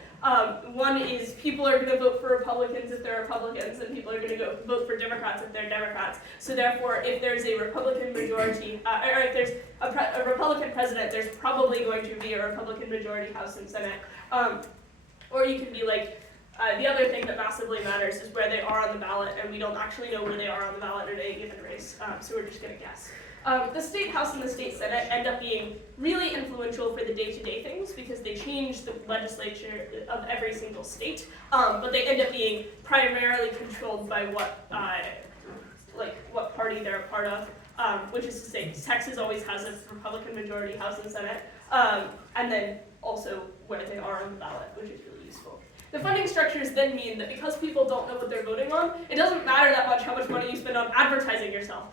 One is people are going to vote for Republicans if they're Republicans, and people are going to go vote for Democrats if they're Democrats. So therefore, if there's a Republican majority, or if there's a Republican president, there's probably going to be a Republican majority House and Senate. Or you can be the other thing that massively matters is where they are on the ballot, and we don't actually know where they are on the ballot in any given race, so we're just going to guess. The state house and the state senate end up being really influential for the day-to-day things because they change the legislature of every single state, but they end up being primarily controlled by what party they're a part of, which is to say Texas always has a Republican majority House and Senate, and then also where they are on the ballot, which is really useful. The funding structures then mean that because people don't know what they're voting on, it doesn't matter that much how much money you spend on advertising yourself.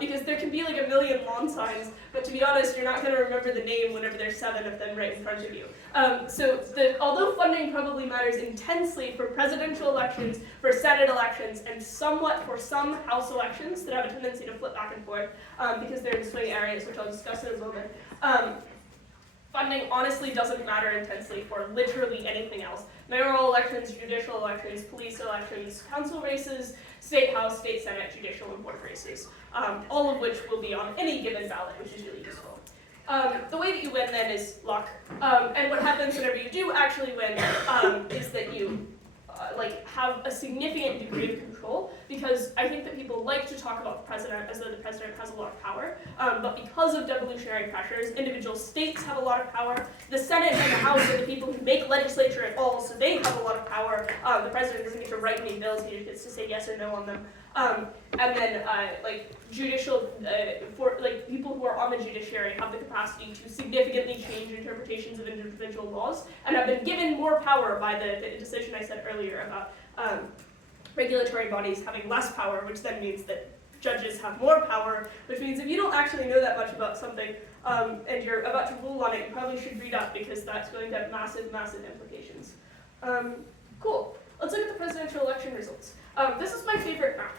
Because there can be a million lawn signs, but to be honest, you're not going to remember the name whenever there's 7 of them right in front of you. Although funding probably matters intensely for presidential elections, for Senate elections, and somewhat for some House elections that have a tendency to flip back and forth because they're in swing areas, which I'll discuss in a moment, funding honestly doesn't matter intensely for literally anything else. Mayoral elections, judicial elections, police elections, council races, state house, state senate, judicial and board races, all of which will be on any given ballot, which is really useful. The way that you win then is luck. And what happens whenever you do actually win is that you have a significant degree of control, because I think that people like to talk about the president as though the president has a lot of power, but because of devolutionary pressures, individual states have a lot of power. The Senate and the House are the people who make legislature at all, so they have a lot of power. The president doesn't get to write any bills, he just gets to say yes or no on them. And then judicial, people who are on the judiciary have the capacity to significantly change interpretations of individual laws, and have been given more power by the decision I said earlier about regulatory bodies having less power, which then means that judges have more power, which means if you don't actually know that much about something and you're about to rule on it, you probably should read up, because that's going to have massive, massive implications. Cool. Let's look at the presidential election results. This is my favorite map.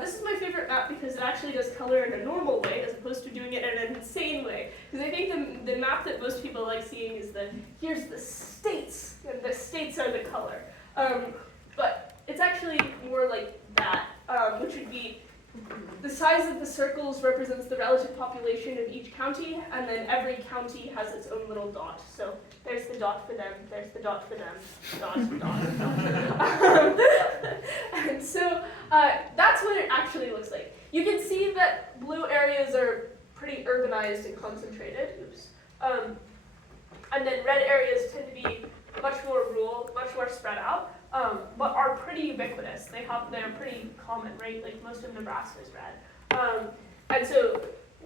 This is my favorite map because it actually does color in a normal way as opposed to doing it in an insane way. Because I think the map that most people like seeing is here's the states, and the states are the color. But it's actually more like that, which would be the size of the circles represents the relative population of each county, and then every county has its own little dot. So there's the dot for them, there's the dot for them, dot, dot. And so that's what it actually looks like. You can see that blue areas are pretty urbanized and concentrated. Oops. And then red areas tend to be much more rural, much more spread out. But are pretty ubiquitous. They're pretty common, right? Like most of Nebraska is red. And so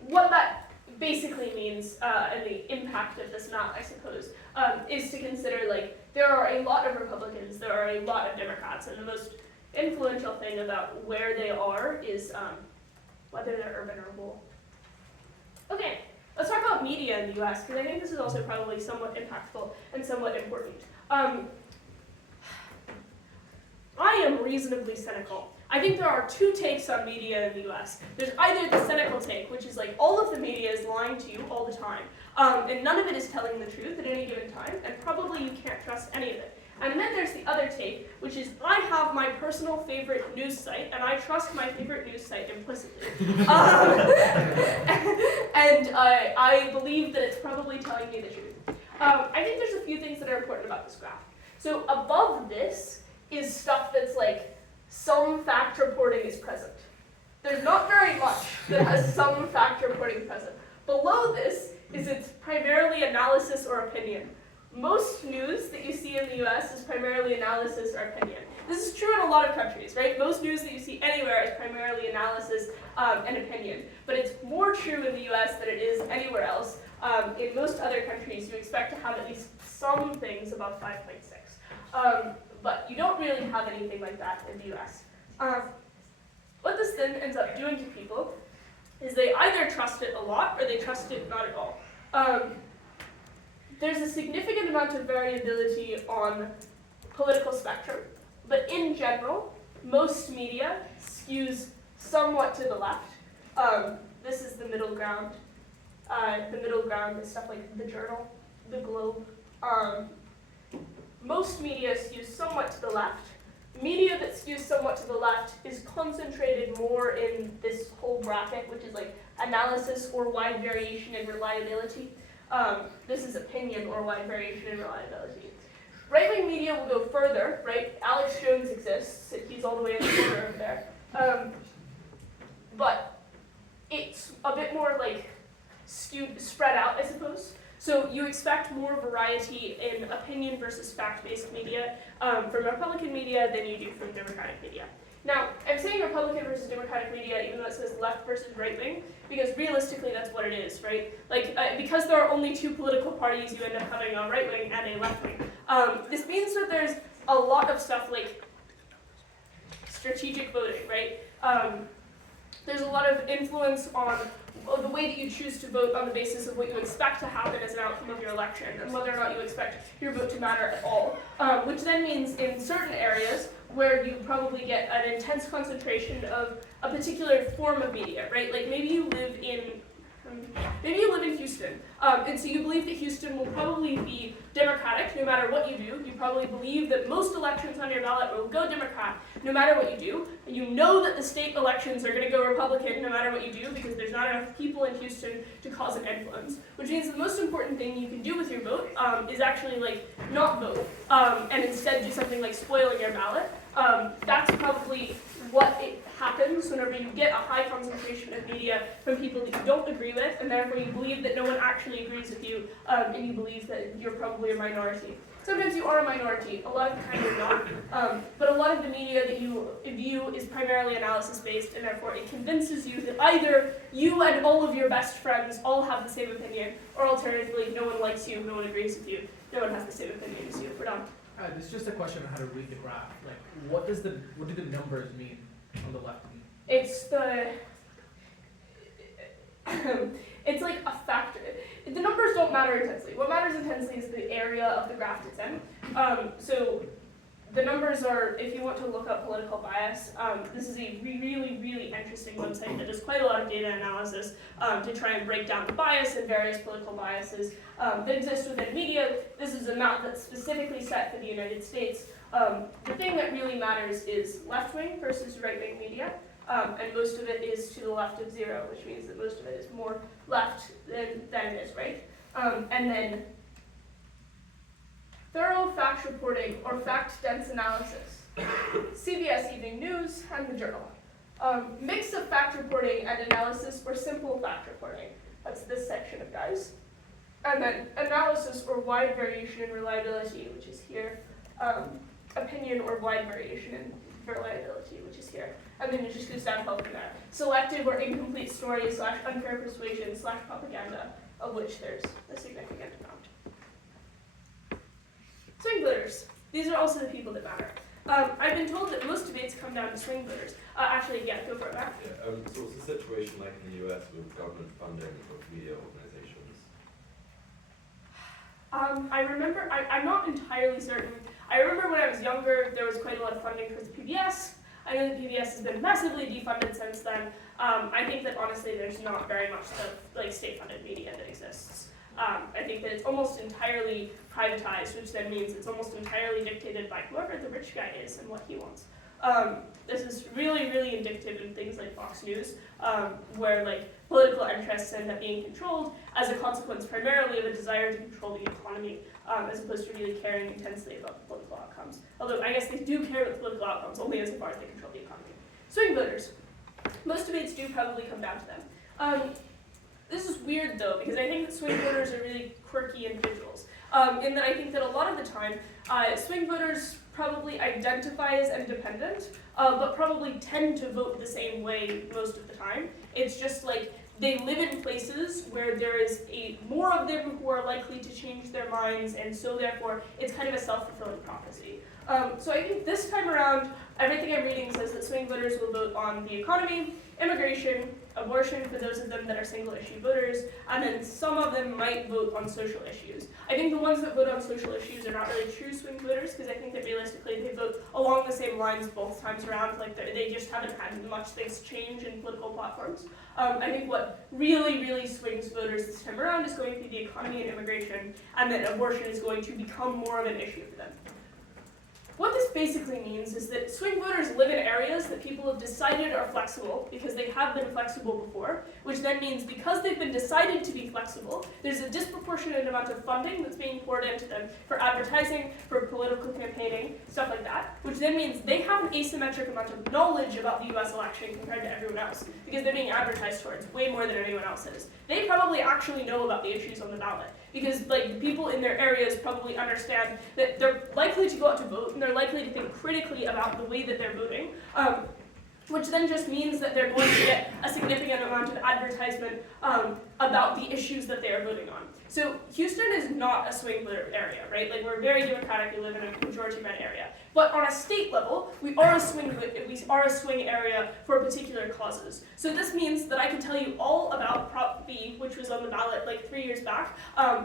what that basically means, and the impact of this map, I suppose, is to consider there are a lot of Republicans, there are a lot of Democrats, and the most influential thing about where they are is whether they're urban or rural. Okay, let's talk about media in the US, because I think this is also probably somewhat impactful and somewhat important. I am reasonably cynical. I think there are two takes on media in the US. There's either the cynical take, which is all of the media is lying to you all the time, and none of it is telling the truth at any given time, and probably you can't trust any of it. And then there's the other take, which is I have my personal favorite news site, and I trust my favorite news site implicitly. And I believe that it's probably telling me the truth. I think there's a few things that are important about this graph. So above this is stuff that's some fact reporting is present. There's not very much that has some fact reporting present. Below this is it's primarily analysis or opinion. Most news that you see in the US is primarily analysis or opinion. This is true in a lot of countries, right? Most news that you see anywhere is primarily analysis and opinion. But it's more true in the US than it is anywhere else. In most other countries, you expect to have at least some things above 5.6. But you don't really have anything like that in the US. What this then ends up doing to people is they either trust it a lot or they trust it not at all. There's a significant amount of variability on political spectrum, but in general, most media skews somewhat to the left. This is the middle ground. The middle ground is stuff like the Journal, the Globe. Most media skews somewhat to the left. Media that skews somewhat to the left is concentrated more in this whole bracket, which is analysis or wide variation in reliability. This is opinion or wide variation in reliability. Right-wing media will go further, right? Alex Jones exists, he's all the way in the corner over there. But it's a bit more spread out, I suppose. So you expect more variety in opinion versus fact-based media from Republican media than you do from Democratic media. Now, I'm saying Republican versus Democratic media, even though it says left versus right-wing, because realistically that's what it is, right? Because there are only two political parties, you end up having a right-wing and a left-wing. This means that there's a lot of stuff like strategic voting, right? There's a lot of influence on the way that you choose to vote on the basis of what you expect to happen as an outcome of your election, and whether or not you expect your vote to matter at all. Which then means in certain areas where you probably get an intense concentration of a particular form of media, right? Maybe you live in Houston, and so you believe that Houston will probably be Democratic no matter what you do. You probably believe that most elections on your ballot will go Democrat no matter what you do. And you know that the state elections are going to go Republican no matter what you do because there's not enough people in Houston to cause an influence. Which means the most important thing you can do with your vote is actually not vote. and instead do something like spoiling your ballot, that's probably what happens whenever you get a high concentration of media from people that you don't agree with, and therefore you believe that no one actually agrees with you, and you believe that you're probably a minority. Sometimes you are a minority, a lot of the time you're not, but a lot of the media that you view is primarily analysis-based, and therefore it convinces you that either you and all of your best friends all have the same opinion, or alternatively, no one likes you, no one agrees with you, no one has the same opinion as you. We're done. It's just a question on how to read the graph. Like, what do the numbers mean on the left? It's the, it's like a factor. The numbers don't matter intensely. What matters intensely is the area of the graph it's in. So the numbers are, if you want to look up political bias, this is a really, really interesting website that does quite a lot of data analysis to try and break down the bias and various political biases that exist within media. This is a map that's specifically set for the United States. The thing that really matters is left-wing versus right-wing media. And most of it is to the left of 0, which means that most of it is more left than it is right. And then thorough fact reporting or fact-dense analysis. CBS Evening News and the Journal. Mix of fact reporting and analysis or simple fact reporting. That's this section of guys. And then analysis or wide variation in reliability, which is here. Opinion or wide variation in reliability, which is here. And then it just goes downhill from there. Selective or incomplete stories / unfair persuasion / propaganda, of which there's a significant amount. Swing voters. These are also the people that matter. I've been told that most debates come down to swing voters. Actually, yeah, go for it, Matt. Yeah, so what's the situation like in the US with government funding of media organizations? I remember, I'm not entirely certain. I remember when I was younger, there was quite a lot of funding towards PBS. I know that PBS has been massively defunded since then. I think that honestly there's not very much of state-funded media that exists. I think that it's almost entirely privatized, which then means it's almost entirely dictated by whoever the rich guy is and what he wants. This is really, really indicative in things like Fox News, where political interests end up being controlled as a consequence primarily of a desire to control the economy, as opposed to really caring intensely about the political outcomes. Although I guess they do care about the political outcomes only insofar as they control the economy. Swing voters. Most debates do probably come down to them. This is weird though, because I think that swing voters are really quirky individuals. In that I think that a lot of the time, swing voters probably identify as independent, but probably tend to vote the same way most of the time. It's just they live in places where there is more of them who are likely to change their minds, and so therefore it's kind of a self-fulfilling prophecy. So I think this time around, everything I'm reading says that swing voters will vote on the economy, immigration, abortion for those of them that are single-issue voters, and then some of them might vote on social issues. I think the ones that vote on social issues are not really true swing voters, because I think that realistically they vote along the same lines both times around, they just haven't had much things change in political platforms. I think what really, really swings voters this time around is going to be the economy and immigration, and that abortion is going to become more of an issue for them. What this basically means is that swing voters live in areas that people have decided are flexible because they have been flexible before, which then means because they've been decided to be flexible, there's a disproportionate amount of funding that's being poured into them for advertising, for political campaigning, stuff like that, which then means they have an asymmetric amount of knowledge about the US election compared to everyone else, because they're being advertised towards way more than anyone else is. They probably actually know about the issues on the ballot, because the people in their areas probably understand that they're likely to go out to vote, and they're likely to think critically about the way that they're voting, which then just means that they're going to get a significant amount of advertisement about the issues that they are voting on. So Houston is not a swing voter area, right? We're very democratic, we live in a majority red area. But on a state level, we are a swing area for particular causes. So this means that I can tell you all about Prop B, which was on the ballot 3 years back,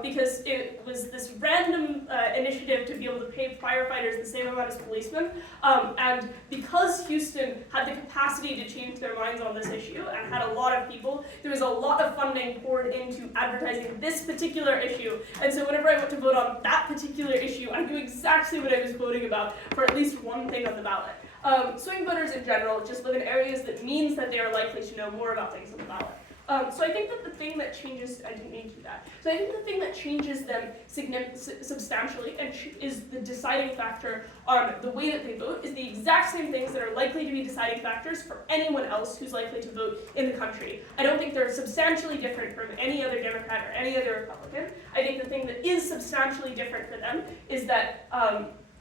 because it was this random initiative to be able to pay firefighters the same amount as policemen. And because Houston had the capacity to change their minds on this issue and had a lot of people, there was a lot of funding poured into advertising this particular issue. And so whenever I went to vote on that particular issue, I knew exactly what I was voting about for at least one thing on the ballot. Swing voters in general just live in areas that means that they are likely to know more about things on the ballot. So I think that the thing that changes, I didn't mean to do that. So I think the thing that changes them substantially and is the deciding factor on the way that they vote is the exact same things that are likely to be deciding factors for anyone else who's likely to vote in the country. I don't think they're substantially different from any other Democrat or any other Republican. I think the thing that is substantially different for them is that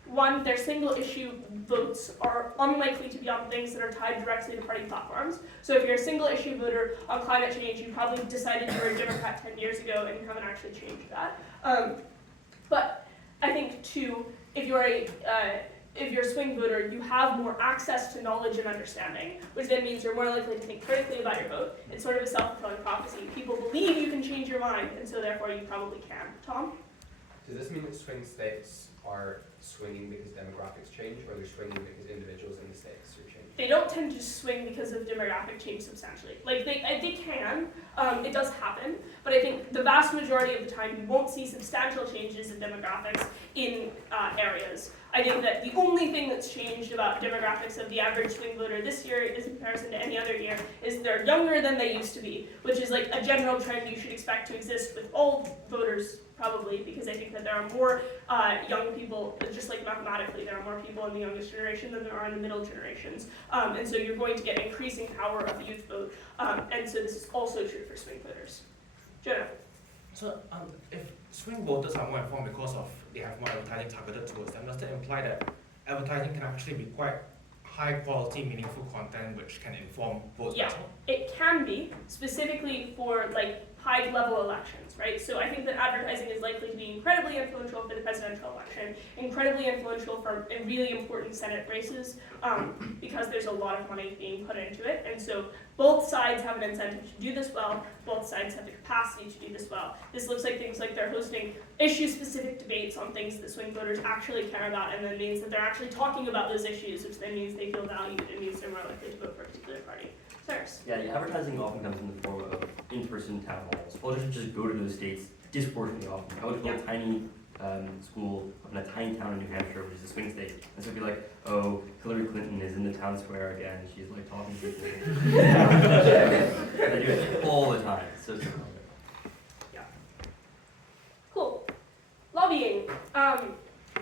one, their single issue votes are unlikely to be on things that are tied directly to party platforms. So if you're a single issue voter on climate change, you probably decided you were a Democrat 10 years ago and you haven't actually changed that. But I think two, if you're a swing voter, you have more access to knowledge and understanding, which then means you're more likely to think critically about your vote. It's sort of a self-fulfilling prophecy. People believe you can change your mind, and so therefore you probably can. Tom? Does this mean that swing states are swinging because demographics change, or they're swinging because individuals in the states are changing? They don't tend to swing because of demographic change substantially. Like, they can, it does happen, but I think the vast majority of the time you won't see substantial changes in demographics in areas. I think that the only thing that's changed about demographics of the average swing voter this year, in comparison to any other year, is they're younger than they used to be, which is like a general trend you should expect to exist with all voters, probably, because I think that there are more young people, just like mathematically, there are more people in the youngest generation than there are in the middle generations. And so you're going to get increasing power of the youth vote. And so this is also true for swing voters. Jonah? So if swing voters are more informed because of they have more advertising targeted towards them, does that imply that advertising can actually be quite high quality, meaningful content which can inform vote? Yeah, it can be, specifically for like high level elections, right? So I think that advertising is likely to be incredibly influential for the presidential election, incredibly influential for really important Senate races, because there's a lot of money being put into it. And so both sides have an incentive to do this well, both sides have the capacity to do this well. This looks like things like they're hosting issue-specific debates on things that swing voters actually care about, and then means that they're actually talking about those issues, which then means they feel valued and means they're more likely to vote for a particular party. Cyrus? Yeah, the advertising often comes in the form of in-person town halls. Politicians just go to those states disproportionately often. I went to a tiny school up in a tiny town in New Hampshire, which is a swing state, and so it'd be like, oh, Hillary Clinton is in the town square again. She's like talking to people. They do it all the time. So yeah. Cool. Lobbying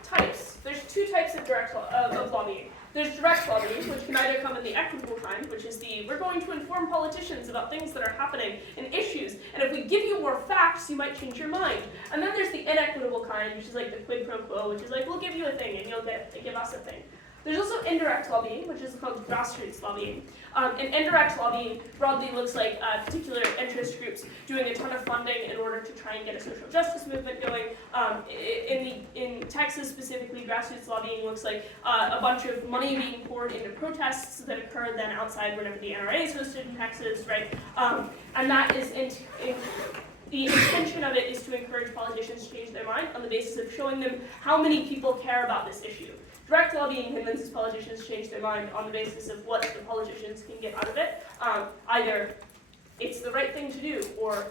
types. There's two types of of lobbying. There's direct lobbying, which can either come in the equitable kind, which is we're going to inform politicians about things that are happening and issues, and if we give you more facts, you might change your mind. And then there's the inequitable kind, which is like the quid pro quo, which is like, we'll give you a thing and you'll give us a thing. There's also indirect lobbying, which is called grassroots lobbying. And indirect lobbying broadly looks like particular interest groups doing a ton of funding in order to try and get a social justice movement going. In Texas specifically, grassroots lobbying looks like a bunch of money being poured into protests that occur then outside whenever the NRA is hosted in Texas, right? And that is the intention of it is to encourage politicians to change their mind on the basis of showing them how many people care about this issue. Direct lobbying convinces politicians to change their mind on the basis of what the politicians can get out of it. Either it's the right thing to do, or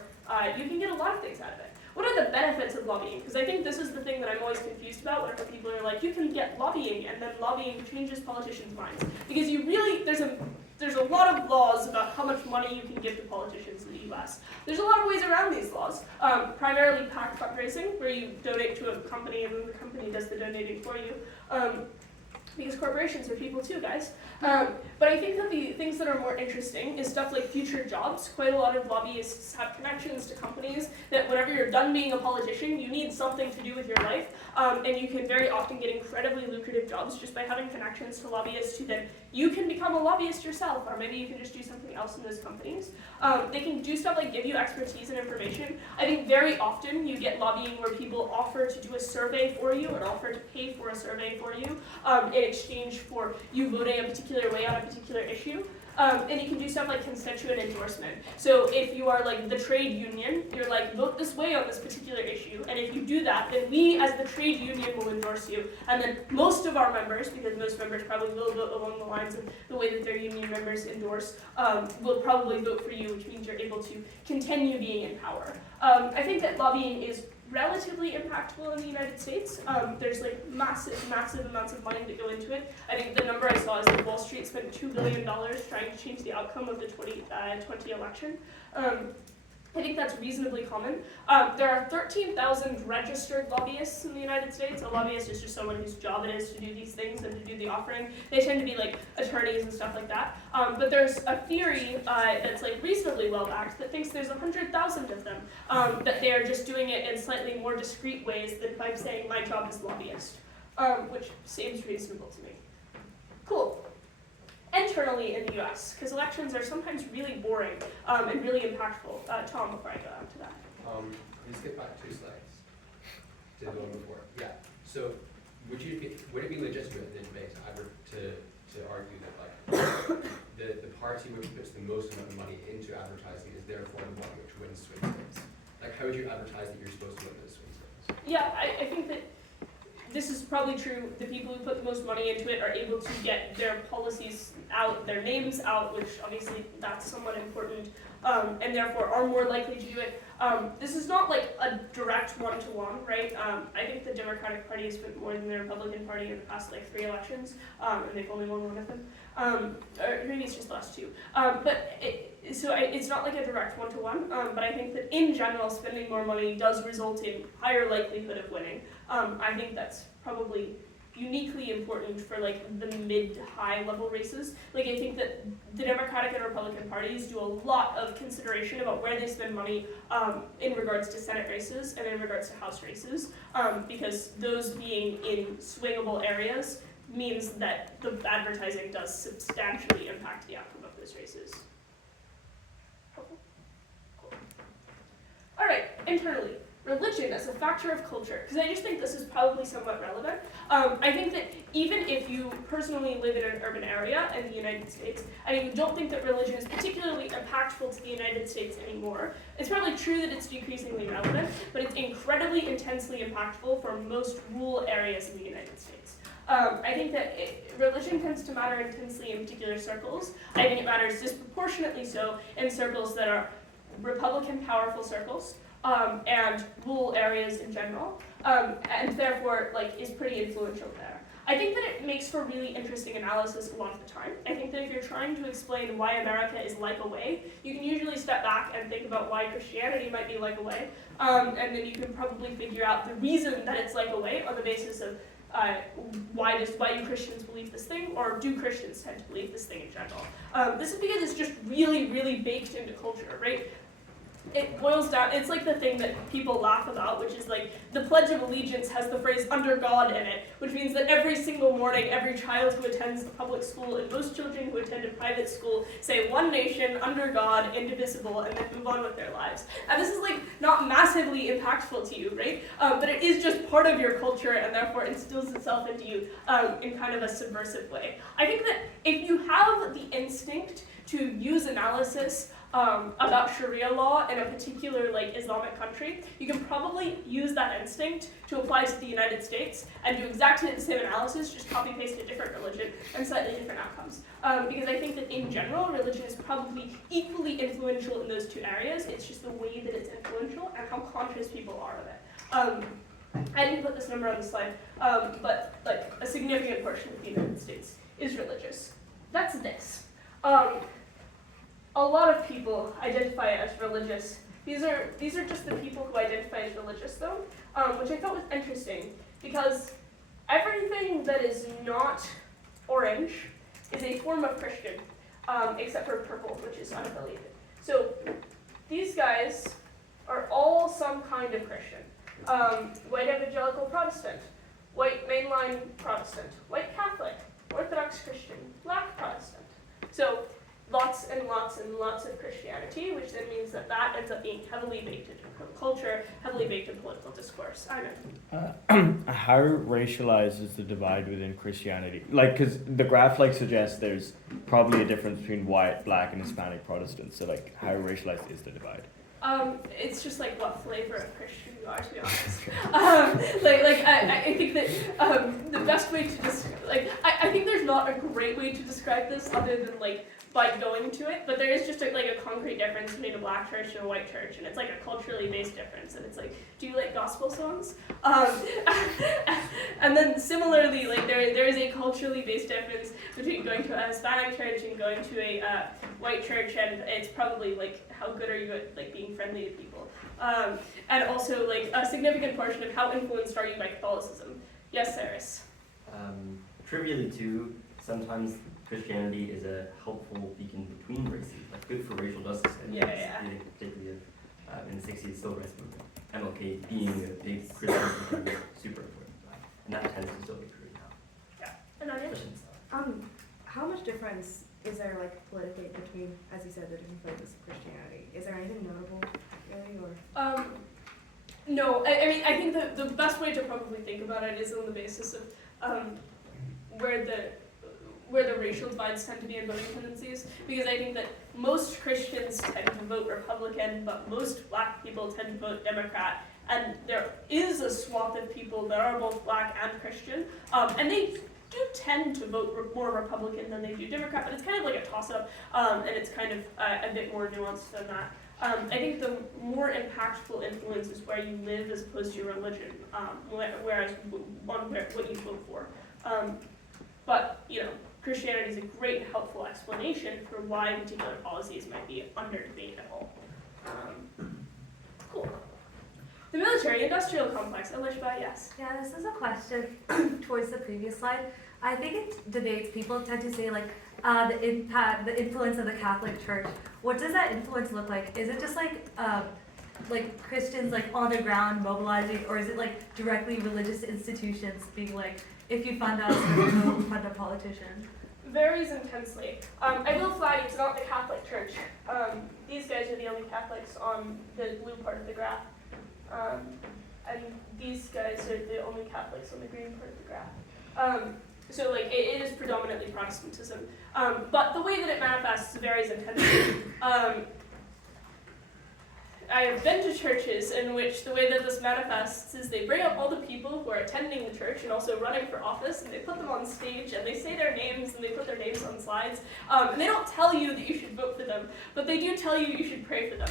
you can get a lot of things out of it. What are the benefits of lobbying? Because I think this is the thing that I'm always confused about whenever people are like, you can get lobbying, and then lobbying changes politicians' minds. Because there's a lot of laws about how much money you can give to politicians in the US. There's a lot of ways around these laws. Primarily PAC fundraising, where you donate to a company and then the company does the donating for you. Because corporations are people too, guys. But I think that the things that are more interesting is stuff like future jobs. Quite a lot of lobbyists have connections to companies that whenever you're done being a politician, you need something to do with your life. And you can very often get incredibly lucrative jobs just by having connections to lobbyists who then you can become a lobbyist yourself, or maybe you can just do something else in those companies. They can do stuff like give you expertise and information. I think very often you get lobbying where people offer to do a survey for you and offer to pay for a survey for you in exchange for you voting a particular way on a particular issue. And you can do stuff like constituent endorsement. So if you are like the trade union, you're like, vote this way on this particular issue. And if you do that, then we as the trade union will endorse you. And then most of our members, because most members probably will vote along the lines of the way that their union members endorse, will probably vote for you, which means you're able to continue being in power. I think that lobbying is relatively impactful in the United States. There's like massive amounts of money that go into it. I think the number I saw is that Wall Street spent $2 billion trying to change the outcome of the 2020 election. I think that's reasonably common. There are 13,000 registered lobbyists in the United States. A lobbyist is just someone whose job it is to do these things and to do the offering. They tend to be like attorneys and stuff like that. But there's a theory that's like reasonably well backed that thinks there's 100,000 of them, that they are just doing it in slightly more discreet ways than by saying my job is lobbyist, which seems reasonable to me. Cool. Internally in the US, because elections are sometimes really boring and really impactful. Tom, before I go on to that. Please skip back 2 slides to the one before. Yeah. So would it be legitimate in the debate to argue that like the party which puts the most amount of money into advertising is therefore the one which wins swing states? Like how would you advertise that you're supposed to win those swing states? Yeah, I think that this is probably true. The people who put the most money into it are able to get their policies out, their names out, which obviously that's somewhat important, and therefore are more likely to do it. This is not like a direct one-to-one, right? I think the Democratic Party has spent more than the Republican Party in the past like 3 elections, and they've only won one of them. Or maybe it's just the last 2. It's not like a direct one-to-one, but I think that in general, spending more money does result in higher likelihood of winning. I think that's probably uniquely important for like the mid to high level races. Like I think that the Democratic and Republican parties do a lot of consideration about where they spend money in regards to Senate races and in regards to House races, because those being in swingable areas means that the advertising does substantially impact the outcome of those races. Helpful? Cool. All right, internally. Religion as a factor of culture, because I just think this is probably somewhat relevant. I think that even if you personally live in an urban area in the United States, and you don't think that religion is particularly impactful to the United States anymore, it's probably true that it's decreasingly relevant, but it's incredibly intensely impactful for most rural areas in the United States. I think that religion tends to matter intensely in particular circles. I think it matters disproportionately so in circles that are Republican powerful circles, and rural areas in general, and therefore like is pretty influential there. I think that it makes for really interesting analysis a lot of the time. I think that if you're trying to explain why America is like a way, you can usually step back and think about why Christianity might be like a way, and then you can probably figure out the reason that it's like a way on the basis of why do Christians believe this thing, or do Christians tend to believe this thing in general? This is because it's just really baked into culture, right? It boils down, it's like the thing that people laugh about, which is like the Pledge of Allegiance has the phrase under God in it, which means that every single morning, every child who attends the public school and most children who attend a private school say one nation, under God, indivisible, and then move on with their lives. And this is like not massively impactful to you, right? But it is just part of your culture and therefore instills itself into you in kind of a subversive way. I think that if you have the instinct to use analysis about Sharia law in a particular like Islamic country, you can probably use that instinct to apply to the United States and do exactly the same analysis, just copy-paste a different religion and slightly different outcomes. Because I think that in general, religion is probably equally influential in those 2 areas. It's just the way that it's influential and how conscious people are of it. I didn't put this number on the slide, but like a significant portion of the United States is religious. That's this. A lot of people identify as religious. These are just the people who identify as religious, though, which I thought was interesting, because everything that is not orange is a form of Christian, except for purple, which is unaffiliated. So these guys are all some kind of Christian. White evangelical Protestant, white mainline Protestant, white Catholic, Orthodox Christian, Black Protestant. So lots and lots and lots of Christianity, which then means that that ends up being heavily baked into culture, heavily baked in political discourse. I know. How racialized is the divide within Christianity? Like, because the graph like suggests there's probably a difference between white, Black, and Hispanic Protestants. So like, how racialized is the divide? It's just like what flavor of Christian you are, to be honest. I think that the best way to just I think there's not a great way to describe this other than like by going to it, but there is just like a concrete difference between a black church and a white church, and it's like a culturally based difference, and it's like, do you like gospel songs? And then similarly, like there is a culturally based difference between going to a Hispanic church and going to a white church, and it's probably like how good are you at like being friendly to people, and also like a significant portion of how influenced are you by Catholicism. Yes, Cyrus. Trivially too, sometimes Christianity is a helpful beacon between races, like good for racial justice. And particularly in the 60s civil rights movement, MLK being a big Christian figure is super important, and that tends to still be true now. Yeah. And I How much difference is there, like, politically between, as you said, the different flavors of Christianity? Is there anything notable, really, or? No, I mean, I think the best way to probably think about it is on the basis of where the racial divides tend to be in voting tendencies, because I think that most Christians tend to vote Republican, but most black people tend to vote Democrat, and there is a swath of people that are both black and Christian, and they do tend to vote more Republican than they do Democrat, but it's kind of like a toss-up, and it's kind of a bit more nuanced than that. I think the more impactful influence is where you live as opposed to your religion, whereas on what you vote for. But, you know, Christianity is a great and helpful explanation for why particular policies might be under debate at all. Cool. The military-industrial complex, Elishba, yes. Yeah, this is a question towards the previous slide. I think in debates, people tend to say like the influence of the Catholic Church. What does that influence look like? Is it just like Christians like on the ground mobilizing, or is it like directly religious institutions being like, if you fund us, we'll fund a politician? Varies intensely. I will flag it's not the Catholic Church. These guys are the only Catholics on the blue part of the graph. And these guys are the only Catholics on the green part of the graph. So like it is predominantly Protestantism. But the way that it manifests varies intensely. I have been to churches in which the way that this manifests is they bring up all the people who are attending the church and also running for office, and they put them on stage, and they say their names, and they put their names on slides, and they don't tell you that you should vote for them, but they do tell you should pray for them.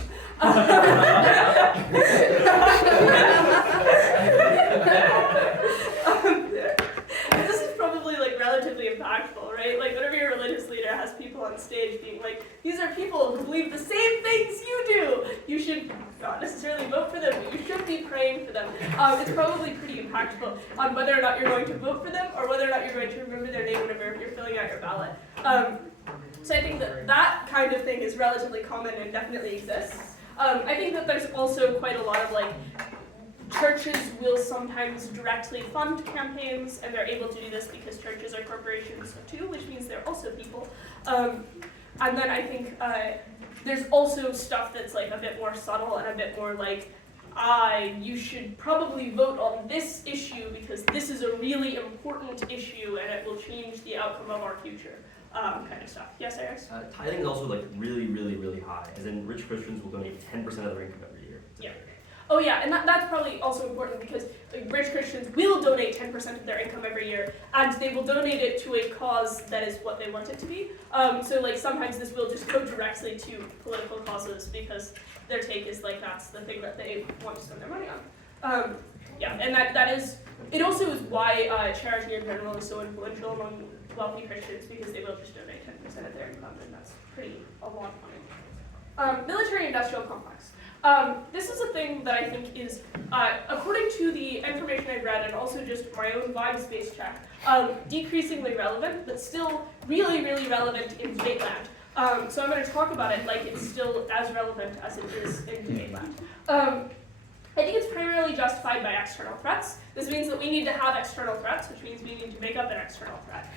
And this is probably like relatively impactful, right? Like whenever your religious leader has people on stage being like, these are people who believe the same things you do, you should not necessarily vote for them, but you should be praying for them. It's probably pretty impactful on whether or not you're going to vote for them or whether or not you're going to remember their name whenever you're filling out your ballot. So I think that that kind of thing is relatively common and definitely exists. I think that there's also quite a lot of like, churches will sometimes directly fund campaigns, and they're able to do this because churches are corporations too, which means they're also people. And then I think there's also stuff that's like a bit more subtle and a bit more like, you should probably vote on this issue because this is a really important issue and it will change the outcome of our future, kind of stuff. Yes, Eric? Tithing is also like really, really, really high, as in rich Christians will donate 10% of their income every year. Yeah. Oh yeah, and that's probably also important because rich Christians will donate 10% of their income every year, and they will donate it to a cause that is what they want it to be. So like sometimes this will just go directly to political causes because their take is like that's the thing that they want to spend their money on. Yeah, and that is, it also is why charity in general is so influential among wealthy Christians because they will just donate 10% of their income, and that's a lot of money. Military-industrial complex. This is a thing that I think is, according to the information I've read and also just my own vibes-based check, decreasingly relevant, but still really, really relevant in debate land. So I'm going to talk about it like it's still as relevant as it is in debate land. I think it's primarily justified by external threats. This means that we need to have external threats, which means we need to make up an external threat.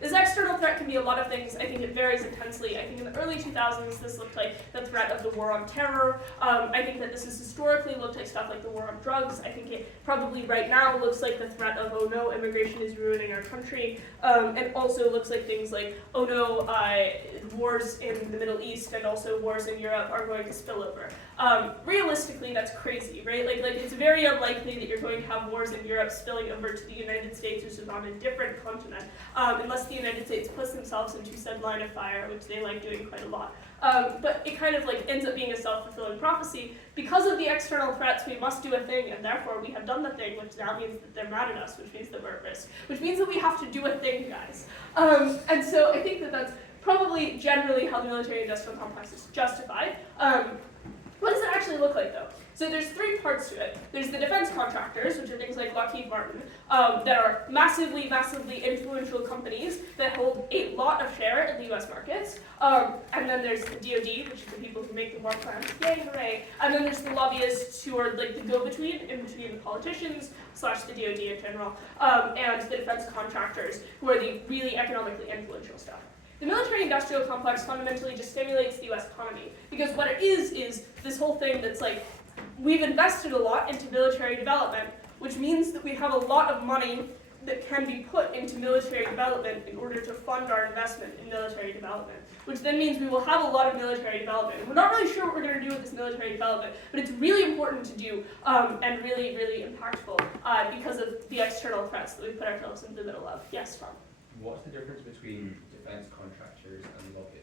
This external threat can be a lot of things. I think it varies intensely. I think in the early 2000s, this looked like the threat of the war on terror. I think that this has historically looked like stuff like the war on drugs. I think it probably right now looks like the threat of, oh no, immigration is ruining our country. And also looks like things like, oh no, wars in the Middle East and also wars in Europe are going to spill over. Realistically, that's crazy. crazy, right? Like it's very unlikely that you're going to have wars in Europe spilling over to the United States, which is on a different continent, unless the United States puts themselves into said line of fire, which they like doing quite a lot. But it kind of like ends up being a self-fulfilling prophecy. Because of the external threats, we must do a thing, and therefore we have done the thing, which now means that they're mad at us, which means that we're at risk, which means that we have to do a thing, guys. And so I think that that's probably generally how the military-industrial complex is justified. What does it actually look like, though? So there's three parts to it. There's the defense contractors, which are things like Lockheed Martin, that are massively, massively influential companies that hold a lot of share in the US markets. And then there's the DoD, which is the people who make the war plans. Yay, hooray. And then there's the lobbyists, who are like the go-between, in between the politicians, / the DoD in general, and the defense contractors, who are the really economically influential stuff. The military-industrial complex fundamentally just stimulates the US economy, because what it is this whole thing that's like, we've invested a lot into military development, which means that we have a lot of money that can be put into military development in order to fund our investment in military development, which then means we will have a lot of military development. We're not really sure what we're going to do with this military development, but it's really important to do and really, really impactful because of the external threats that we put ourselves in the middle of. Yes, Tom? What's the difference between defense contractors and lobbyists?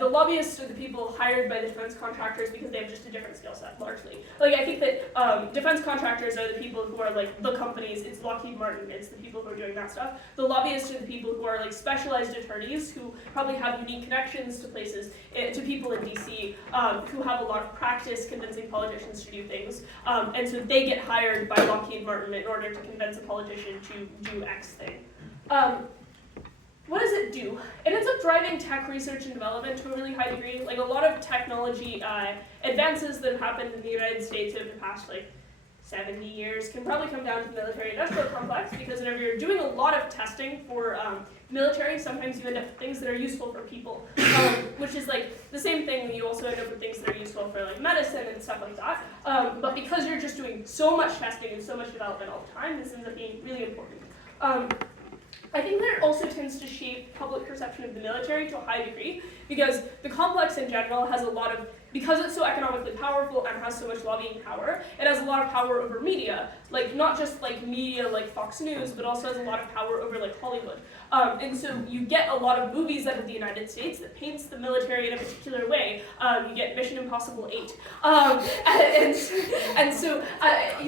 The lobbyists are the people hired by the defense contractors because they have just a different skill set, largely. Like, I think that defense contractors are the people who are, like, the companies. It's Lockheed Martin. It's the people who are doing that stuff. The lobbyists are the people who are, like, specialized attorneys who probably have unique connections to places, to people in D.C., who have a lot of practice convincing politicians to do things. And so they get hired by Lockheed Martin in order to convince a politician to do X thing. What does it do? It ends up driving tech research and development to a really high degree. Like, a lot of technology advances that have happened in the United States over the past, like, 70 years can probably come down to the military-industrial complex, because whenever you're doing a lot of testing for military, sometimes you end up with things that are useful for people, which is, like, the same thing when you also end up with things that are useful for, like, medicine and stuff like that. But because you're just doing so much testing and so much development all the time, this ends up being really important. I think that it also tends to shape public perception of the military to a high degree, because the complex in general has a lot of, because it's so economically powerful and has so much lobbying power, it has a lot of power over media, like not just like media like Fox News, but also has a lot of power over like Hollywood. And so you get a lot of movies out of the United States that paints the military in a particular way. You get Mission Impossible 8. And so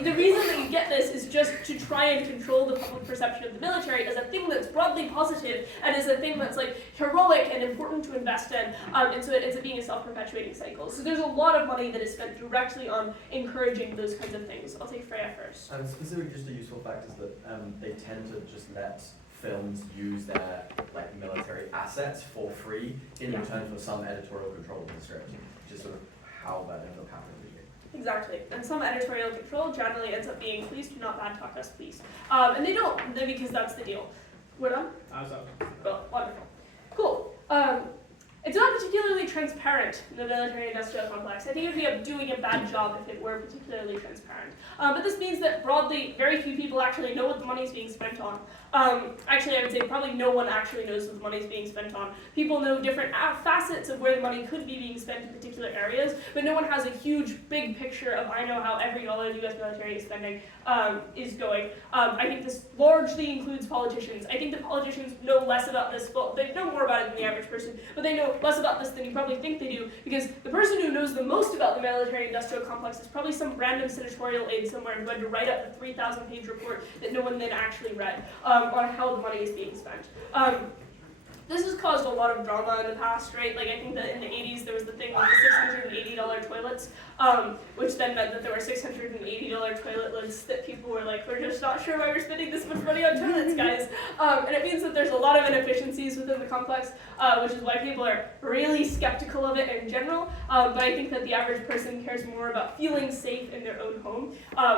the reason that you get this is just to try and control the public perception of the military as a thing that's broadly positive and as a thing that's like heroic and important to invest in. And so it ends up being a self-perpetuating cycle. So there's a lot of money that is spent directly on encouraging those kinds of things. I'll take Freya first. And specifically, just a useful fact is that they tend to just let films use their like military assets for free in return for some editorial control of the script, which is sort of how that ends up happening usually. Exactly, and some editorial control generally ends up being, please do not bad talk us, please. And they don't, because that's the deal. We're done? Well, wonderful. Cool. It's not particularly transparent in the military-industrial complex. I think it would be doing a bad job if it were particularly transparent. But this means that broadly, very few people actually know what the money is being spent on. Actually, I would say probably no one actually knows what the money is being spent on. People know different facets of where the money could be being spent in particular areas, but no one has a huge, big picture of, I know how every dollar the US military is spending is going. I think this largely includes politicians. I think that politicians know less about this, well, they know more about it than the average person, but they know less about this than you probably think they do, because the person who knows the most about the military-industrial complex is probably some random senatorial aide somewhere who had to write up the 3,000-page report that no one then actually read on how the money is being spent. This has caused a lot of drama in the past, right? Like, I think that in the 80s there was the thing with the $680 toilets, which then meant that there were $680 toilet lids that people were like, we're just not sure why we're spending this much money on toilets, guys. And it means that there's a lot of inefficiencies within the complex, which is why people are really skeptical of it in general. But I think that the average person cares more about feeling safe in their own home,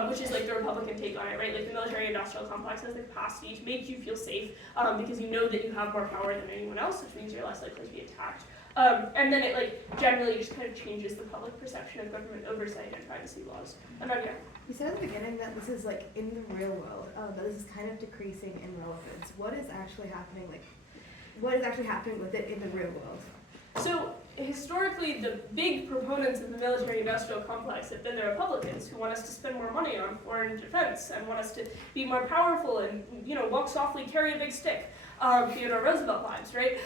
which is like the Republican take on it, right? Like, the military-industrial complex has the capacity to make you feel safe because you know that you have more power than anyone else, which means you're less likely to be attacked. And then it like generally just kind of changes the public perception of government oversight and privacy laws. And then, You said at the beginning that this is like in the real world, that this is kind of decreasing in relevance. What is actually happening? Like, what is actually happening with it in the real world? So historically, the big proponents of the military-industrial complex have been the Republicans, who want us to spend more money on foreign defense and want us to be more powerful and, walk softly, carry a big stick. Theodore Roosevelt vibes, right?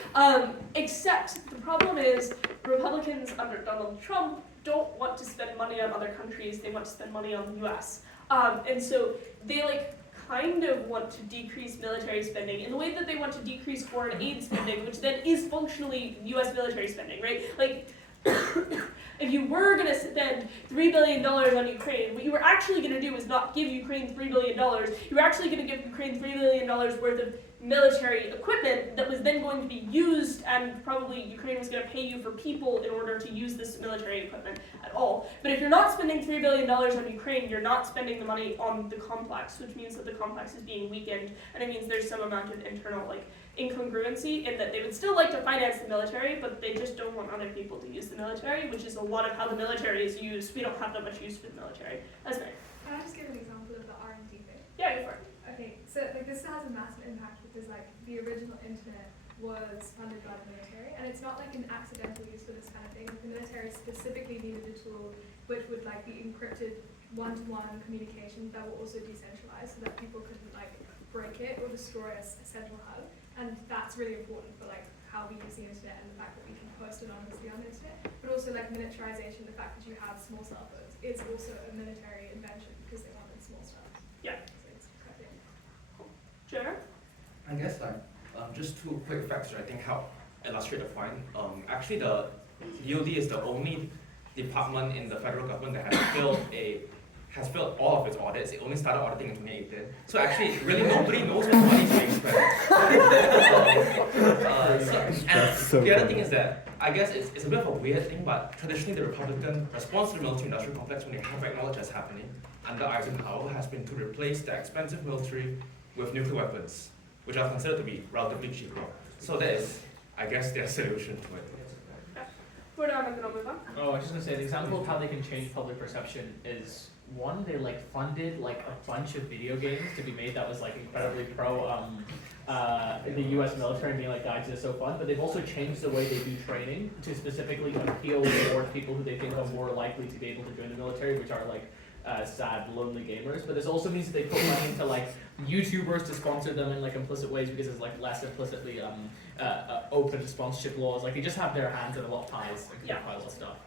Except the problem is Republicans under Donald Trump don't want to spend money on other countries, they want to spend money on the US. And so they kind of want to decrease military spending in the way that they want to decrease foreign aid spending, which then is functionally US military spending, right? If you were going to spend $3 billion on Ukraine, what you were actually going to do is not give Ukraine $3 billion. You were actually going to give Ukraine $3 billion worth of military equipment that was then going to be used, and probably Ukraine was going to pay you for people in order to use this military equipment at all. But if you're not spending $3 billion on Ukraine, you're not spending the money on the complex, which means that the complex is being weakened, and it means there's some amount of internal incongruency in that they would still like to finance the military, but they just don't want other people to use the military, which is a lot of how the military is used. We don't have that much use for the military. That's right. Can I just give an example of the R&D thing? Yeah, go for it. Okay, so this has a massive impact because the original internet was funded by the military, and it's not an accidental use for this kind of thing. The military specifically needed a tool which would be encrypted one-to-one communication that were also decentralized, so that people couldn't break it or destroy a central hub. And that's really important for how we use the internet and the fact that we can post anonymously on the internet. But also miniaturization, the fact that you have small cell phones is also a military invention because they wanted small stuff. Yeah. So it's quite big. Jenner? I guess just two quick facts I think help illustrate the point. Actually the EUDU is the only department in the federal government that has failed all of its audits. It only started auditing in 2018. So actually, really nobody knows what money is being spent. And the other thing is that, I guess it's a bit of a weird thing, but traditionally the Republican response to the military-industrial complex when they have acknowledged that's happening under Eisenhower has been to replace the expensive military with nuclear weapons, which are considered to be relatively cheaper. So that is, I guess, their solution to it. Oh, I was just gonna say, the example of how they can change public perception is, one, they funded a bunch of video games to be made that was incredibly pro the US military, and being guys, this is so fun, but they've also changed the way they do training to specifically appeal towards people who they think are more likely to be able to join the military, which are sad, lonely gamers. But this also means that they put money into YouTubers to sponsor them in implicit ways, because it's less implicitly open sponsorship laws. They just have their hands in a lot of ties and can quite a lot of stuff.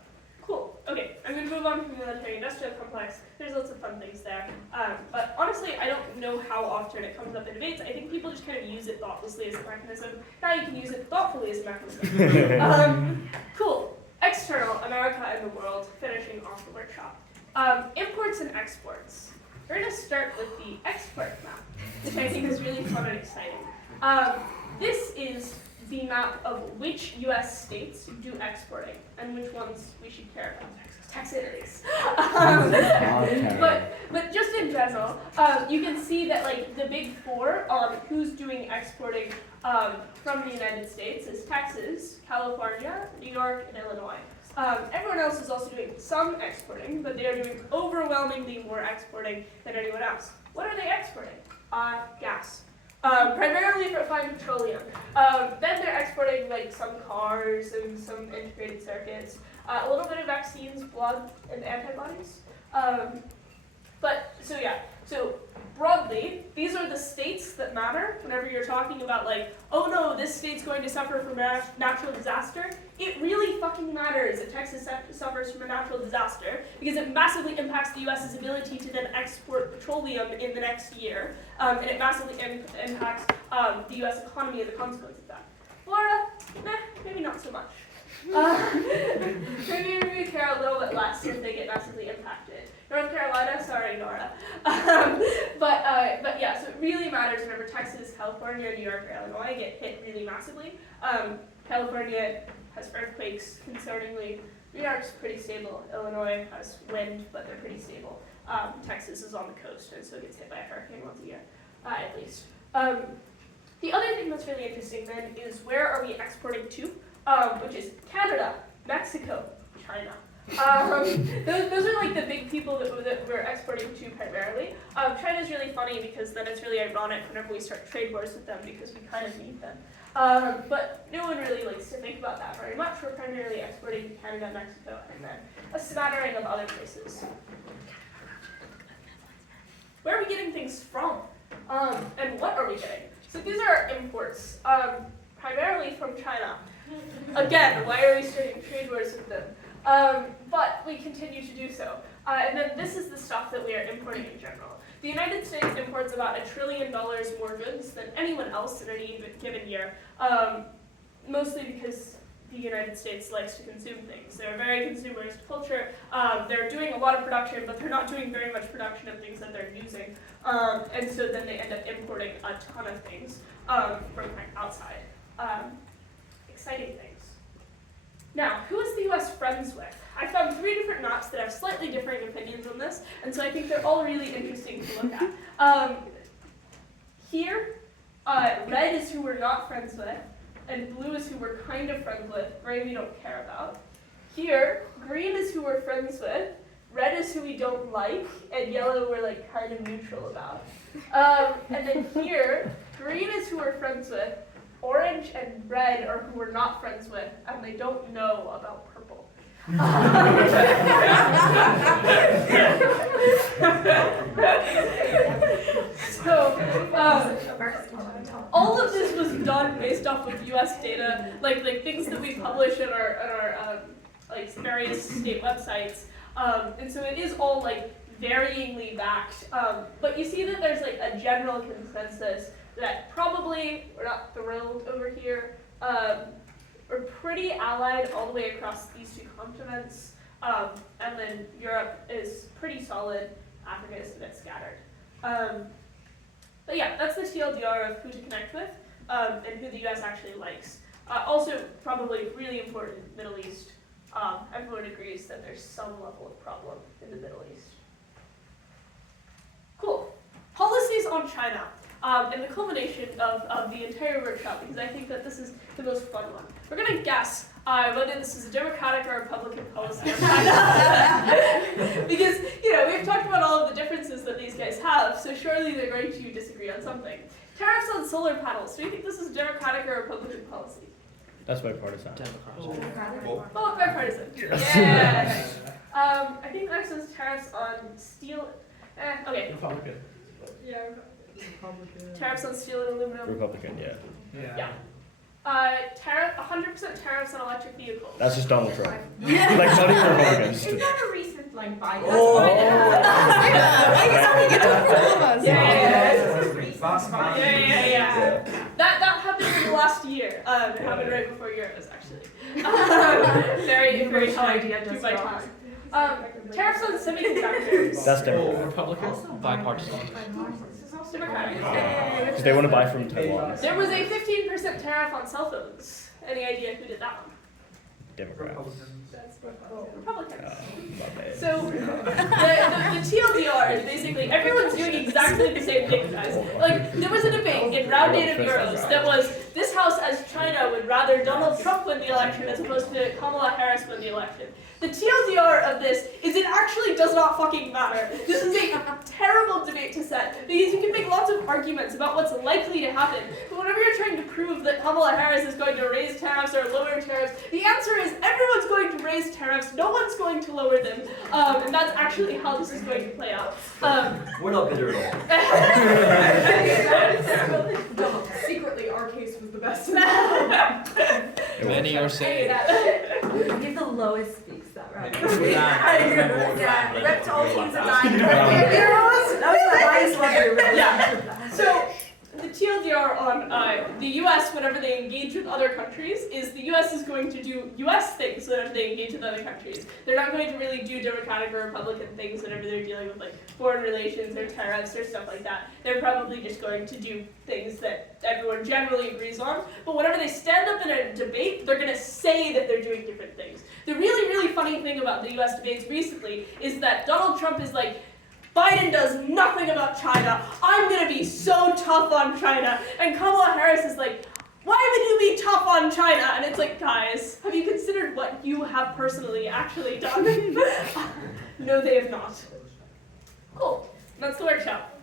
Cool. Okay, I'm going to move on from the military-industrial complex. There's lots of fun things there. But honestly, I don't know how often it comes up in debates. I think people just kind of use it thoughtlessly as a mechanism. Now you can use it thoughtfully as a mechanism. Cool. External, America and the world, finishing off the workshop. Imports and exports. We're going to start with the export map, which I think is really fun and exciting. This is the map of which US states do exporting and which ones we should care about. Texas. But just in general, you can see that the big four on who's doing exporting from the United States is Texas, California, New York, and Illinois. Everyone else is also doing some exporting, but they are doing overwhelmingly more exporting than anyone else. What are they exporting? Gas. Primarily for refined petroleum. Then they're exporting some cars and some integrated circuits, a little bit of vaccines, blood, and antibodies. So broadly, these are the states that matter whenever you're talking about oh no, this state's going to suffer from a natural disaster. It really fucking matters if Texas suffers from a natural disaster, because it massively impacts the US's ability to then export petroleum in the next year, and it massively impacts the US economy as a consequence of that. Florida, maybe not so much. Maybe we care a little bit less if they get massively impacted. North Carolina, sorry, Nora. But yeah, so it really matters whenever Texas, California, New York, or Illinois get hit really massively. California has earthquakes concerningly. New York's pretty stable. Illinois has wind, but they're pretty stable. Texas is on the coast, and so it gets hit by a hurricane once a year, at least. The other thing that's really interesting then is where are we exporting to, which is Canada, Mexico, China. Those are the big people that we're exporting to primarily. China's really funny because then it's really ironic whenever we start trade wars with them because we kind of need them. But no one really likes to think about that very much. We're primarily exporting to Canada, Mexico, and then a smattering of other places. Where are we getting things from? And what are we getting? So these are imports, primarily from China. Again, why are we starting trade wars with them? But we continue to do so. And then this is the stuff that we are importing in general. The United States imports about $1 trillion more goods than anyone else in any given year, mostly because the United States likes to consume things. They're a very consumerist culture. They're doing a lot of production, but they're not doing very much production of things that they're using. And so then they end up importing a ton of things from outside. Exciting things. Now, who is the US friends with? I found 3 different maps that have slightly differing opinions on this, and so I think they're all really interesting to look at. Here, red is who we're not friends with, and blue is who we're kind of friends with, gray we don't care about. Here, green is who we're friends with, red is who we don't like, and yellow we're like kind of neutral about. And then here, green is who we're friends with, orange and red are who we're not friends with, and they don't know about purple. So, all of this was done based off of U.S. data, like things that we publish in our like various state websites, and so it is all like varyingly backed. But you see that there's like a general consensus that probably we're not thrilled over here. We're pretty allied all the way across these 2 continents, and then Europe is pretty solid. Africa is a bit scattered. But yeah, that's the TLDR of who to connect with and who the US actually likes. Also, probably really important, Middle East. Everyone agrees that there's some level of problem in the Middle East. Cool. Policies on China. And the culmination of the entire workshop, because I think that this is the most fun one. We're going to guess whether this is a Democratic or Republican policy on China. Because, we've talked about all of the differences that these guys have, so surely they're going to disagree on something. Tariffs on solar panels. Do you think this is Democratic or Republican policy? That's bipartisan. Democratic. Oh, bipartisan. Yeah. I think next is tariffs on steel. Okay. Republican. Yeah. Tariffs on steel and aluminum. Republican, yeah. Yeah. 100% tariffs on electric vehicles. That's just Donald Trump. Yeah. Like, not even Republican. Is that a recent like Biden? Yeah. That happened in the last year. It happened right before yours, actually. Very high idea. Do my time. Tariffs on semiconductors. That's Democratic. Republican? Bipartisan. Democratic. Because they want to buy from Taiwan. There was a 15% tariff on cell phones. Any idea who did that one? Democrats. Republicans. So the TLDR is basically everyone's doing exactly the same thing, guys. Like there was a debate in Round 8 of Euros that was this house as China would rather Donald Trump win the election as opposed to Kamala Harris win the election. The TLDR of this is it actually does not fucking matter. This is a terrible debate to set because you can make lots of arguments about what's likely to happen, but whenever you're trying to prove that Kamala Harris is going to raise tariffs or lower tariffs, the answer is everyone's going to raise tariffs, no one's going to lower them, and that's actually how this is going to play out. We're not bitter at all. Secretly, our case was the best. Many are saying. Give the lowest speaks that, right? Yeah, rep to all teams that died. That was the highest level. Yeah. So the TLDR on the U.S. whenever they engage with other countries is the U.S. is going to do U.S. things whenever they engage with other countries. They're not going to really do Democratic or Republican things whenever they're dealing with like foreign relations or tariffs or stuff like that. They're probably just going to do things that everyone generally agrees on. But whenever they stand up in a debate, they're going to say that they're doing different things. The really, really funny thing about the U.S. debates recently is that Donald Trump is like, Biden does nothing about China. I'm going to be so tough on China. And Kamala Harris is like, why would you be tough on China? And it's like, guys, have you considered what you have personally actually done? No, they have not. Cool. That's the workshop.